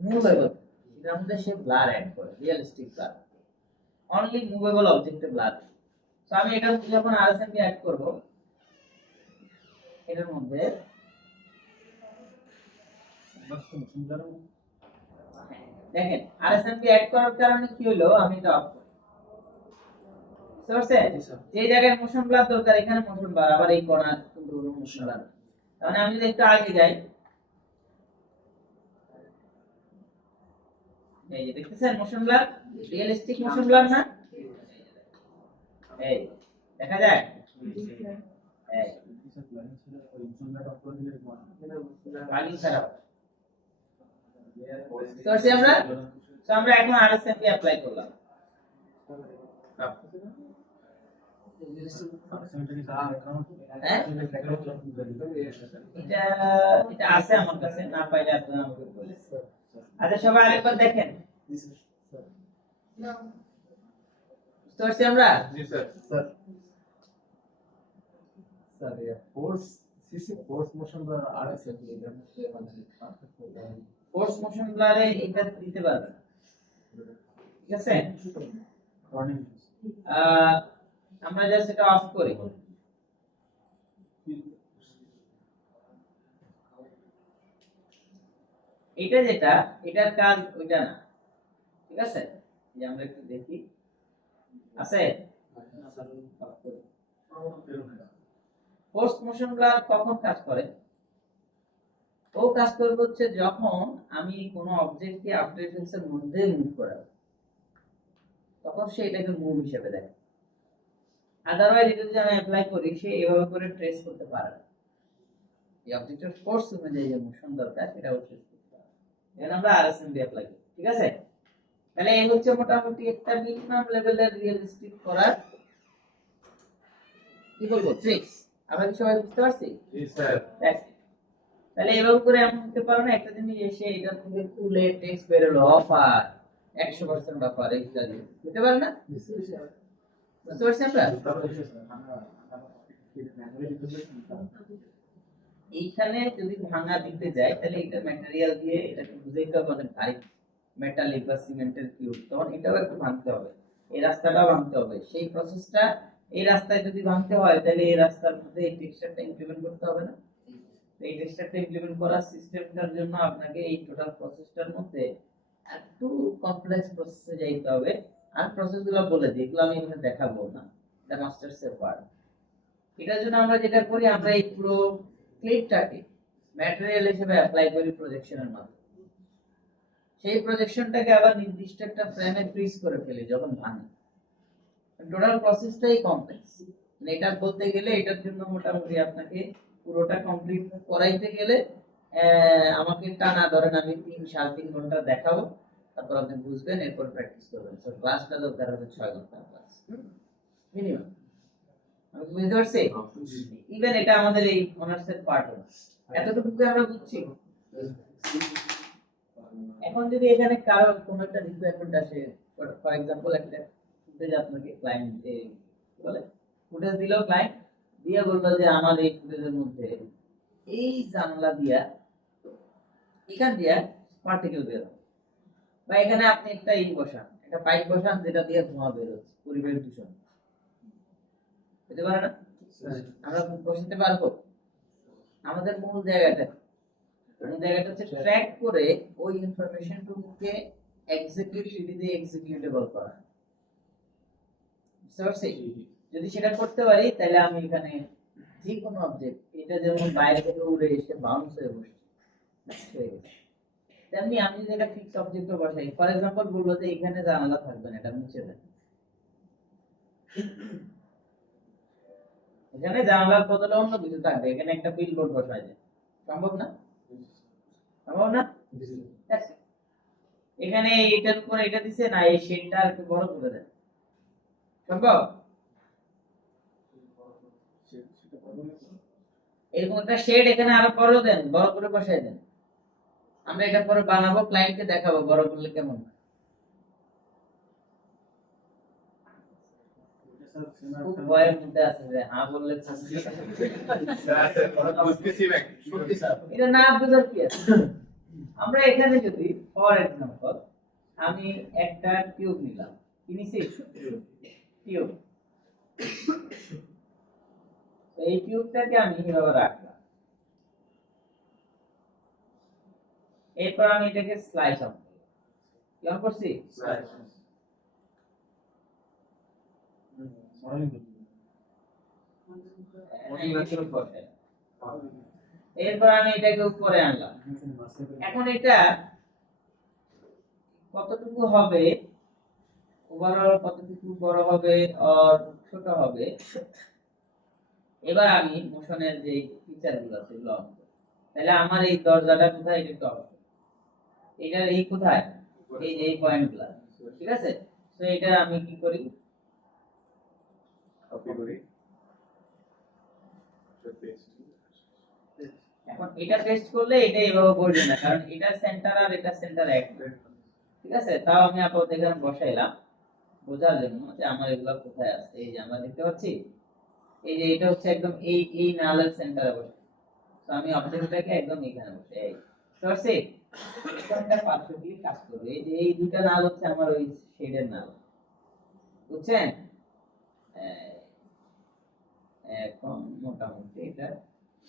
মুভেবল, এটার মধ্যে সে ব্লার অ্যাড করে, রিয়েলিস্টিক ব্লার, অনলি মুভেবল অবজেক্টে ব্লার। তো আমি এটার মধ্যে যখন RSMB অ্যাড করব, এটার মধ্যে দেখেন RSMB অ্যাড করার কারণে কি হলো, আমি এটা অফ করি। যে জায়গায় মোশন ব্লার দরকার এখানে মোশন ব্লার, আবার এই কর্নার কিন্তু মোশন ব্লার। তাহলে আমি যদি একটু আগে যাই, এই যে দেখতেছেন motion blur, realistic motion blur না? এই দেখা যায়? এই প্লাগইন ছাড়া তো আমরা এখন RSMB অ্যাপ্লাই করলাম। হ্যাঁ? এটা আছে আমার কাছে, না পাইলে আপনারা আমাকে বলেন। আচ্ছা সবাই আরেকবার দেখেন। বুঝতে পারছি আমরা? জি sir sir force CC force motion বা RSMB এর মধ্যে মানে ফোর্স মোশন ব্লারে এটা দিতে পারবেন, ঠিক আছে? আমরা জাস্ট এটা অফ করি। এটা যেটা, এটার কাজ ওইটা না, ঠিক আছে? যে আমরা একটু দেখি আছে ফোর্স মোশন ব্লার কখন কাজ করে? ও কাজ করবে হচ্ছে যখন আমি কোনো অবজেক্টকে আফটার এফেক্টস এর মধ্যে মুভ করাবো, তখন সে এটাকে মুভ হিসেবে দেখে। আদারওয়াইজ এটা যদি আমি অ্যাপ্লাই করি, সে এভাবে করে ট্রেস করতে পারে না। এই অবজেক্টের ফোর্স অনুযায়ী যে মোশন দরকার সেটা ট্রেস করতে পারে। এখানে আমরা RSMB অ্যাপ্লাই করি, ঠিক আছে? তাহলে এই হচ্ছে মোটামুটি একটা মিনিমাম লেভেলের রিয়েলিস্টিক করার কি বলবো ট্রিক্স। আমরা কি সবাই বুঝতে পারছি? জি স্যার তাহলে এভাবে করে এমন হতে পারে না একটা জিনিস এসে এটা থেকে খুলে টেক্সট বেরোলো অফার 100% অফার ইত্যাদি, হতে পারে না? বুঝতে পারছি আমরা? এইখানে যদি ভাঙা দিতে যায় তাহলে এটা ম্যাটেরিয়াল দিয়ে এটাকে বুঝাইতে হবে অনেক ভারী মেটালিক বা সিমেন্টের কিউব, তখন এটাও একটু ভাঙতে হবে, এই রাস্তাটাও ভাঙতে হবে। সেই প্রসেসটা এই রাস্তায় যদি ভাঙতে হয় তাহলে এই রাস্তার মধ্যে এই টেক্সচারটা ইমপ্লিমেন্ট করতে হবে না? এই টেক্সচারটা ইমপ্লিমেন্ট করার সিস্টেমটার জন্য আপনাকে এই টোটাল প্রসেসটার মধ্যে একটু কমপ্লেক্স প্রসেসে যাইতে হবে। আর প্রসেসগুলো বলে দিই, এগুলো আমি এখানে দেখাবো না, এটা মাস্টার্সের পার্ট। এটার জন্য আমরা যেটা করি, আমরা এই পুরো ক্লিপটাকে ম্যাটেরিয়াল হিসেবে অ্যাপ্লাই করি প্রজেকশনের মাধ্যমে। সেই প্রজেকশনটাকে আবার নির্দিষ্ট একটা ফ্রেমে ফ্রিজ করে ফেলি যখন ভাঙে। টোটাল প্রসেসটাই কমপ্লেক্স। মানে এটা বলতে গেলে এটার জন্য মোটামুটি আপনাকে পুরোটা কমপ্লিট করাইতে গেলে আমাকে টানা ধরেন আমি 3-3.5 ঘন্টা দেখাবো, তারপর আপনি বুঝবেন, এরপর প্র্যাকটিস করবেন। তো ক্লাসটা দরকার হবে 6 ঘন্টা ক্লাস মিনিমাম। আমি বুঝতে পারছি? ইভেন এটা আমাদের এই অনার্সের পার্ট। এতটুকু আমরা বুঝছি। এখন যদি এখানে কারো কোনো একটা রিকোয়ারমেন্ট আসে, ফর এক্সাম্পল একটা ফুটেজ আপনাকে ক্লায়েন্ট বলে ফুটেজ দিল, ক্লায়েন্ট দিয়ে বললো যে আমার এই ফুটেজের মধ্যে এই জানলা দিয়া এখান দিয়া পার্টিকেল বের হয়, বা এখানে আপনি একটা বসান, একটা পাইপ বসান যেটা দিয়ে ধোঁয়া বের হচ্ছে, পরিবেশ দূষণ হতে পারে না? আমরা বসাতে পারবো? আমাদের মূল জায়গাটা হচ্ছে ট্র্যাক করে ওই ইনফরমেশনটুকুকে এক্সিকিউটেবল করা। বুঝতে পারছি? যদি সেটা করতে পারি তাহলে আমি এখানে যে কোনো অবজেক্ট, এটা যেমন বাইরে থেকে উড়ে এসে বাউন্স হয়ে বসছে হয়ে গেছে, তেমনি আমি যদি একটা ফিক্স অবজেক্ট বসাই, ফর এক্সাম্পল বলবো যে এখানে জানালা থাকবে না, এটা মুছে দেন, এখানে জানালার বদলে অন্য কিছু থাকবে, এখানে একটা বিলবোর্ড বসাই যায়, সম্ভব না? সম্ভব না? That's it. এখানে এটার উপর এটা দিছে না, এই শেডটা একটু বড় করে দেন, সম্ভব? এরকম একটা শেড এখানে আরো বড় দেন, বড় করে বসাই দেন, আমরা এটা পরে বানাবো, ক্লায়েন্টকে দেখাবো বড় করলে কেমন হয়। খুব ভয়ের মধ্যে আছে যে হ্যাঁ বললে এটা না বুঝার কি আছে। আমরা এখানে যদি ফর এক্সাম্পল আমি একটা টিউব নিলাম, কি নিছি? টিউব। তো এই টিউবটাকে আমি এভাবে রাখলাম, এরপর আমি এটাকে স্লাইস অফ করলাম, কেমন করছি? এরপর আমি এটাকে উপরে আনলাম, এখন এটা কতটুকু হবে, ওভারঅল কতটুকু বড় হবে আর ছোট হবে, এবার আমি মোশনের যে ফিচার গুলো আছে এগুলো অন করব। তাহলে আমার এই দরজাটা কোথায়, এটা একটু অফ, এটার এই কোথায়, এই যে এই পয়েন্টগুলো, ঠিক আছে? তো এটা আমি কি করি, কপি করি, এখন এটা টেস্ট করলে এটা এইভাবে বলবে না, কারণ এটা সেন্টার আর এটা সেন্টার এক, ঠিক আছে? তাও আমি আপাতত এখানে বসাইলাম বোঝার জন্য যে আমার এগুলো কোথায় আছে। এই যে আমরা দেখতে পাচ্ছি, এই যে এটা হচ্ছে একদম এই নালের সেন্টারে বসে, তো আমি অবজেক্টটাকে একদম এখানে বসে এই সরছে এটা পারফেক্টলি কাজ করবে। এই যে এই দুটো নাল হচ্ছে আমার ওই শেডের নাল, বুঝছেন? এখন মোটামুটি এটা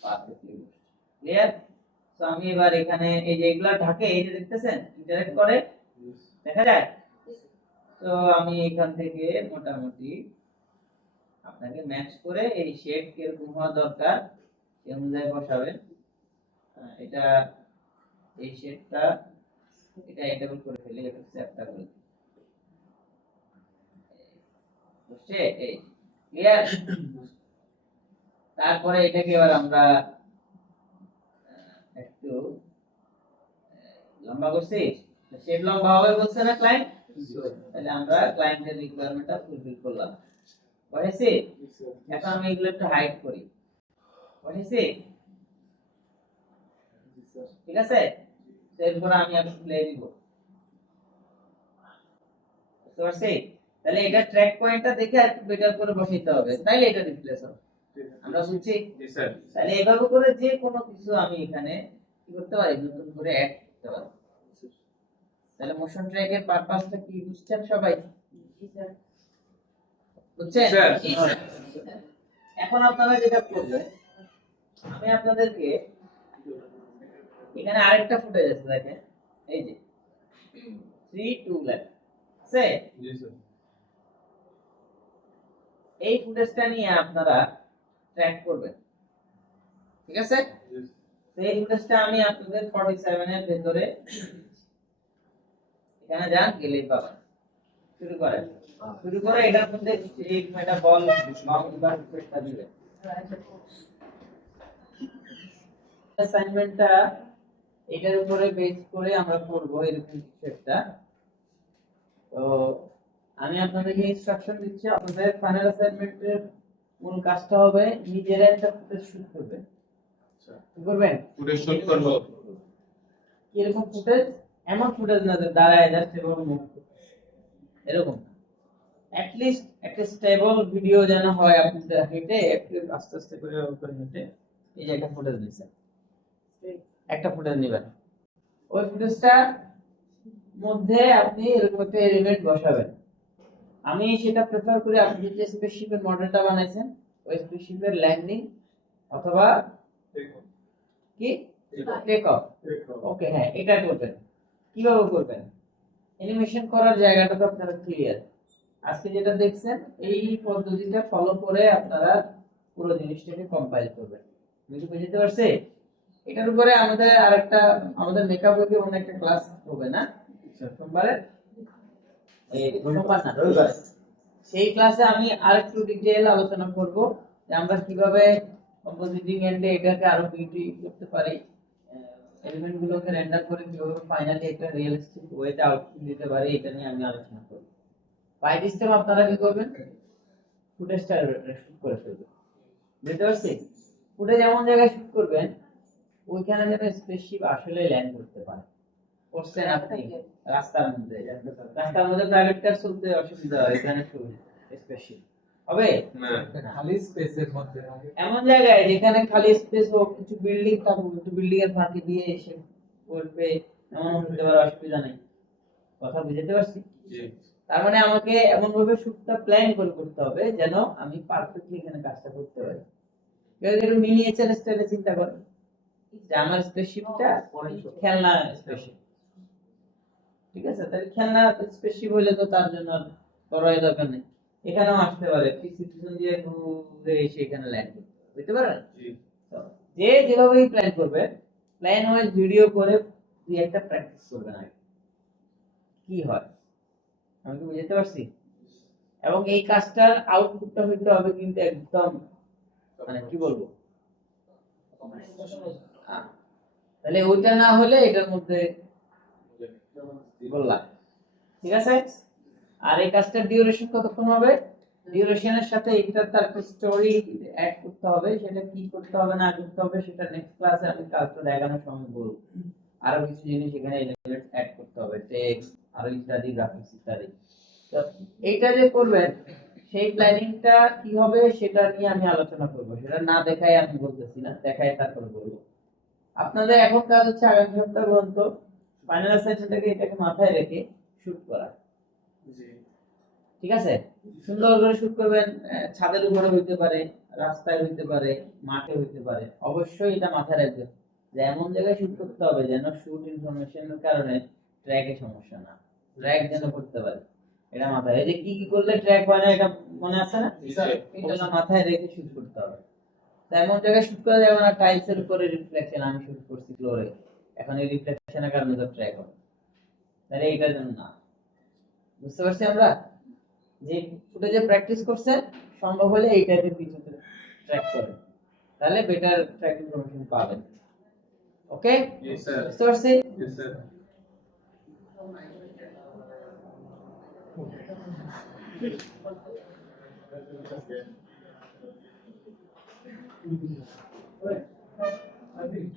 পারফেক্টলি বসে, ক্লিয়ার? তো আমি এবার এখানে এই যে এগুলা ঢাকে, এই যে দেখতেছেন ইন্টারঅ্যাক্ট করে, দেখা যায়? তো আমি এখান থেকে মোটামুটি আপনাকে ম্যাচ করে এই শেড কিরকম হওয়া দরকার সেই অনুযায়ী বসাবেন। এটা এই শেডটা এটা এডেবল করে ফেলি, এটা সেভটা করে দিই, বুঝছে? এই ক্লিয়ার? তারপরে এটাকে এবার আমরা একটু লম্বা করছি, শেড লম্বা হবে বলছে না ক্লায়েন্ট, তাহলে আমরা ক্লায়েন্টের রিকোয়ারমেন্টটা ফুলফিল করলাম, বুঝেছি? এখন আমি এগুলো একটু হাইড করি, বুঝেছি? ঠিক আছে? তো এরপর আমি এখন প্লে দিব, বুঝতে পারছি? তাহলে এটা ট্র্যাক পয়েন্টটা দেখে একটু বেটার করে বসাইতে হবে, তাইলে এটা রিপ্লেস হবে, আমরা বুঝছি? তাহলে এভাবে করে যে কোনো কিছু আমি এখানে কি করতে পারি, নতুন করে অ্যাড করতে পারি। তাহলে মোশন ট্র্যাকের পারপাসটা কি বুঝছেন সবাই? বুঝছেন? এখন আপনারা যেটা করবেন, আমি আপনাদেরকে এখানে আরেকটা ফুটেজ আছে, দেখেন এই যে 3-2 লেফট আছে, জি স্যার, এই ফুটেজটা নিয়ে আপনারা ট্র্যাক করবেন, ঠিক আছে? তো এই ফুটেজটা আমি আপনাদের 47 এর ভিতরে এখানে যান, গেলেই পাবেন। শুরু করেন, শুরু করে এটার মধ্যে এই একটা বল মাউন্ট বা ফুটেজটা দিবেন। অ্যাসাইনমেন্টটা এটার উপরে বেস করে আমরা করব এরকম কিছু একটা। তো আমি আপনাদেরকে ইনস্ট্রাকশন দিচ্ছি, আপনাদের ফাইনাল অ্যাসাইনমেন্টের মূল কাজটা হবে নিজেরা একটা ফুটেজ শুট করবেন। কি করবেন? ফুটেজ শুট করব, কিরকম ফুটেজ? এমন ফুটেজ না যে দাঁড়ায় যাচ্ছে এবং মুভ করতেছে। এরকম অ্যাট লিস্ট একটা স্টেবল ভিডিও যেন হয়। আপনি হেঁটে একটু আস্তে আস্তে করে হেঁটে এই যে একটা ফুটেজ নিছেন, একটা ফুটেজ নেবেন, ওই ফুটেজটা মধ্যে আপনি এরকম একটা এলিমেন্ট বসাবেন। আমি সেটা প্রেফার করি আপনি যে স্পেসশিপের মডেলটা বানাইছেন ওই স্পেসশিপের ল্যান্ডিং অথবা কি টেক অফ। ওকে, হ্যাঁ, এটা করবেন। কিভাবে করবেন? অ্যানিমেশন করার জায়গাটা তো আপনারা ক্লিয়ার। আজকে যেটা দেখছেন এই পদ্ধতিটা ফলো করে আপনারা পুরো জিনিসটাকে কম্পাইল করবেন। বুঝতে বুঝতে পারছে? এটার উপরে আমাদের মেকআপ উইকে অন্য একটা ক্লাস হবে না সোমবারে, এই সোমবার না রবিবার। সেই ক্লাসে আমি আরেকটু ডিটেইল আলোচনা করব যে আমরা কিভাবে কম্পোজিটিং এন্ডে এটাকে আরো বিউটি করতে পারি, এলিমেন্ট গুলোকে রেন্ডার করে কিভাবে ফাইনালি একটা রিয়েলিস্টিক ওয়েতে আউটপুট দিতে পারি, এটা নিয়ে আমি আলোচনা করব। বাই দিস টাইম আপনারা কি করবেন? ফুটেজটা শুট করে ফেলবেন। বুঝতে পারছি? ফুটেজ এমন জায়গায় শুট করবেন ওইখানে যেন স্পেসশিপ আসলে ল্যান্ড করতে পারে। করছেন আপনি রাস্তার মধ্যে প্রাইভেট কার চলতে অসুবিধা হয়, এখানে স্পেসশিপ হবে না খালি স্পেসের মধ্যে এমন জায়গায় যেখানে খালি স্পেস হোক, কিছু বিল্ডিং থাকুক, একটু বিল্ডিং এর ফাঁকি দিয়ে এসে করবে, এমন হতে পারে, অসুবিধা নেই। কথা বুঝতে পারছি? জি তার মানে আমাকে এমন ভাবে শুটটা প্ল্যান করে করতে হবে যেন আমি পারফেক্টলি এখানে কাজটা করতে পারি। কেউ যেন মিনিয়েচার স্টাইলে চিন্তা করে যে আমার স্পেসশিপটা খেলনা স্পেসশিপ, ঠিক আছে? তাহলে খেলনা স্পেসশিপ হলে তো তার জন্য আর বড় দরকার নেই, এখানেও আসতে পারে, পিসি পিছন দিয়ে ঘুরে এসে এখানে ল্যান্ড করতে পারে। বুঝতে পারেন? জি তো যে যেভাবেই প্ল্যান করবে, প্ল্যান ওয়াইজ ভিডিও করে দুই একটা প্র্যাকটিস করবেন আগে কি হয়। আমি কি বুঝতে পারছি? এবং এই কাজটার আউটপুটটা হইতে হবে কিন্তু একদম মানে কি বলবো, তাহলে ওইটা না হলে এটার মধ্যে বললাম, ঠিক আছে? আর এই কাজটার ডিউরেশন কতক্ষণ হবে? ডিউরেশনের সাথে এটা তার একটা স্টোরি অ্যাড করতে হবে। সেটা কি করতে হবে না করতে হবে সেটা নেক্সট ক্লাসে আমি কাজটা দেখানোর সময় বলবো। আরো কিছু জিনিস এখানে এলিমেন্ট অ্যাড করতে হবে, টেক্সট আরো ইত্যাদি, গ্রাফিক্স ইত্যাদি। তো এইটা যে করবেন সেই প্ল্যানিংটা কি হবে সেটা নিয়ে আমি আলোচনা করব। সেটা না দেখাই আমি বলতেছি না, দেখাই তারপরে বলবো। আপনাদের এখন কাজ হচ্ছে আগামী সপ্তাহ পর্যন্ত ফাইনাল অ্যাসাইনমেন্টটাকে এটাকে মাথায় রেখে শুট করা। জি ঠিক আছে? সুন্দর করে শুট করবেন। ছাদের উপরে হইতে পারে, রাস্তায় হইতে পারে, মাঠে হইতে পারে। অবশ্যই এটা মাথায় রাখবেন যে এমন জায়গায় শুট করতে হবে যেন শুট ইনফরমেশনের কারণে ট্র্যাকে সমস্যা না, ট্র্যাক যেন করতে পারে। এটা মাথায়, এই যে কি কি করলে ট্র্যাক হয় না এটা মনে আছে না? এটা মাথায় রেখে শুট করতে হবে। তো এমন জায়গায় শুট করা যাবে না টাইলসের উপরে রিফ্লেকশন, আমি শুট করছি ফ্লোরে, এখন এই রিফ্লেকশনের কারণে তো ট্র্যাক হবে, তাহলে এইটার জন্য না। বুঝতে পারছি আমরা? যে ফুটেজে প্র্যাকটিস করছেন সম্ভব হলে এই টাইপের কিছুতে ট্র্যাক করেন, তাহলে বেটার ট্র্যাক ইনফরমেশন পাবেন। ওকে, জি স্যার বুঝতে পারছি? জি স্যার I think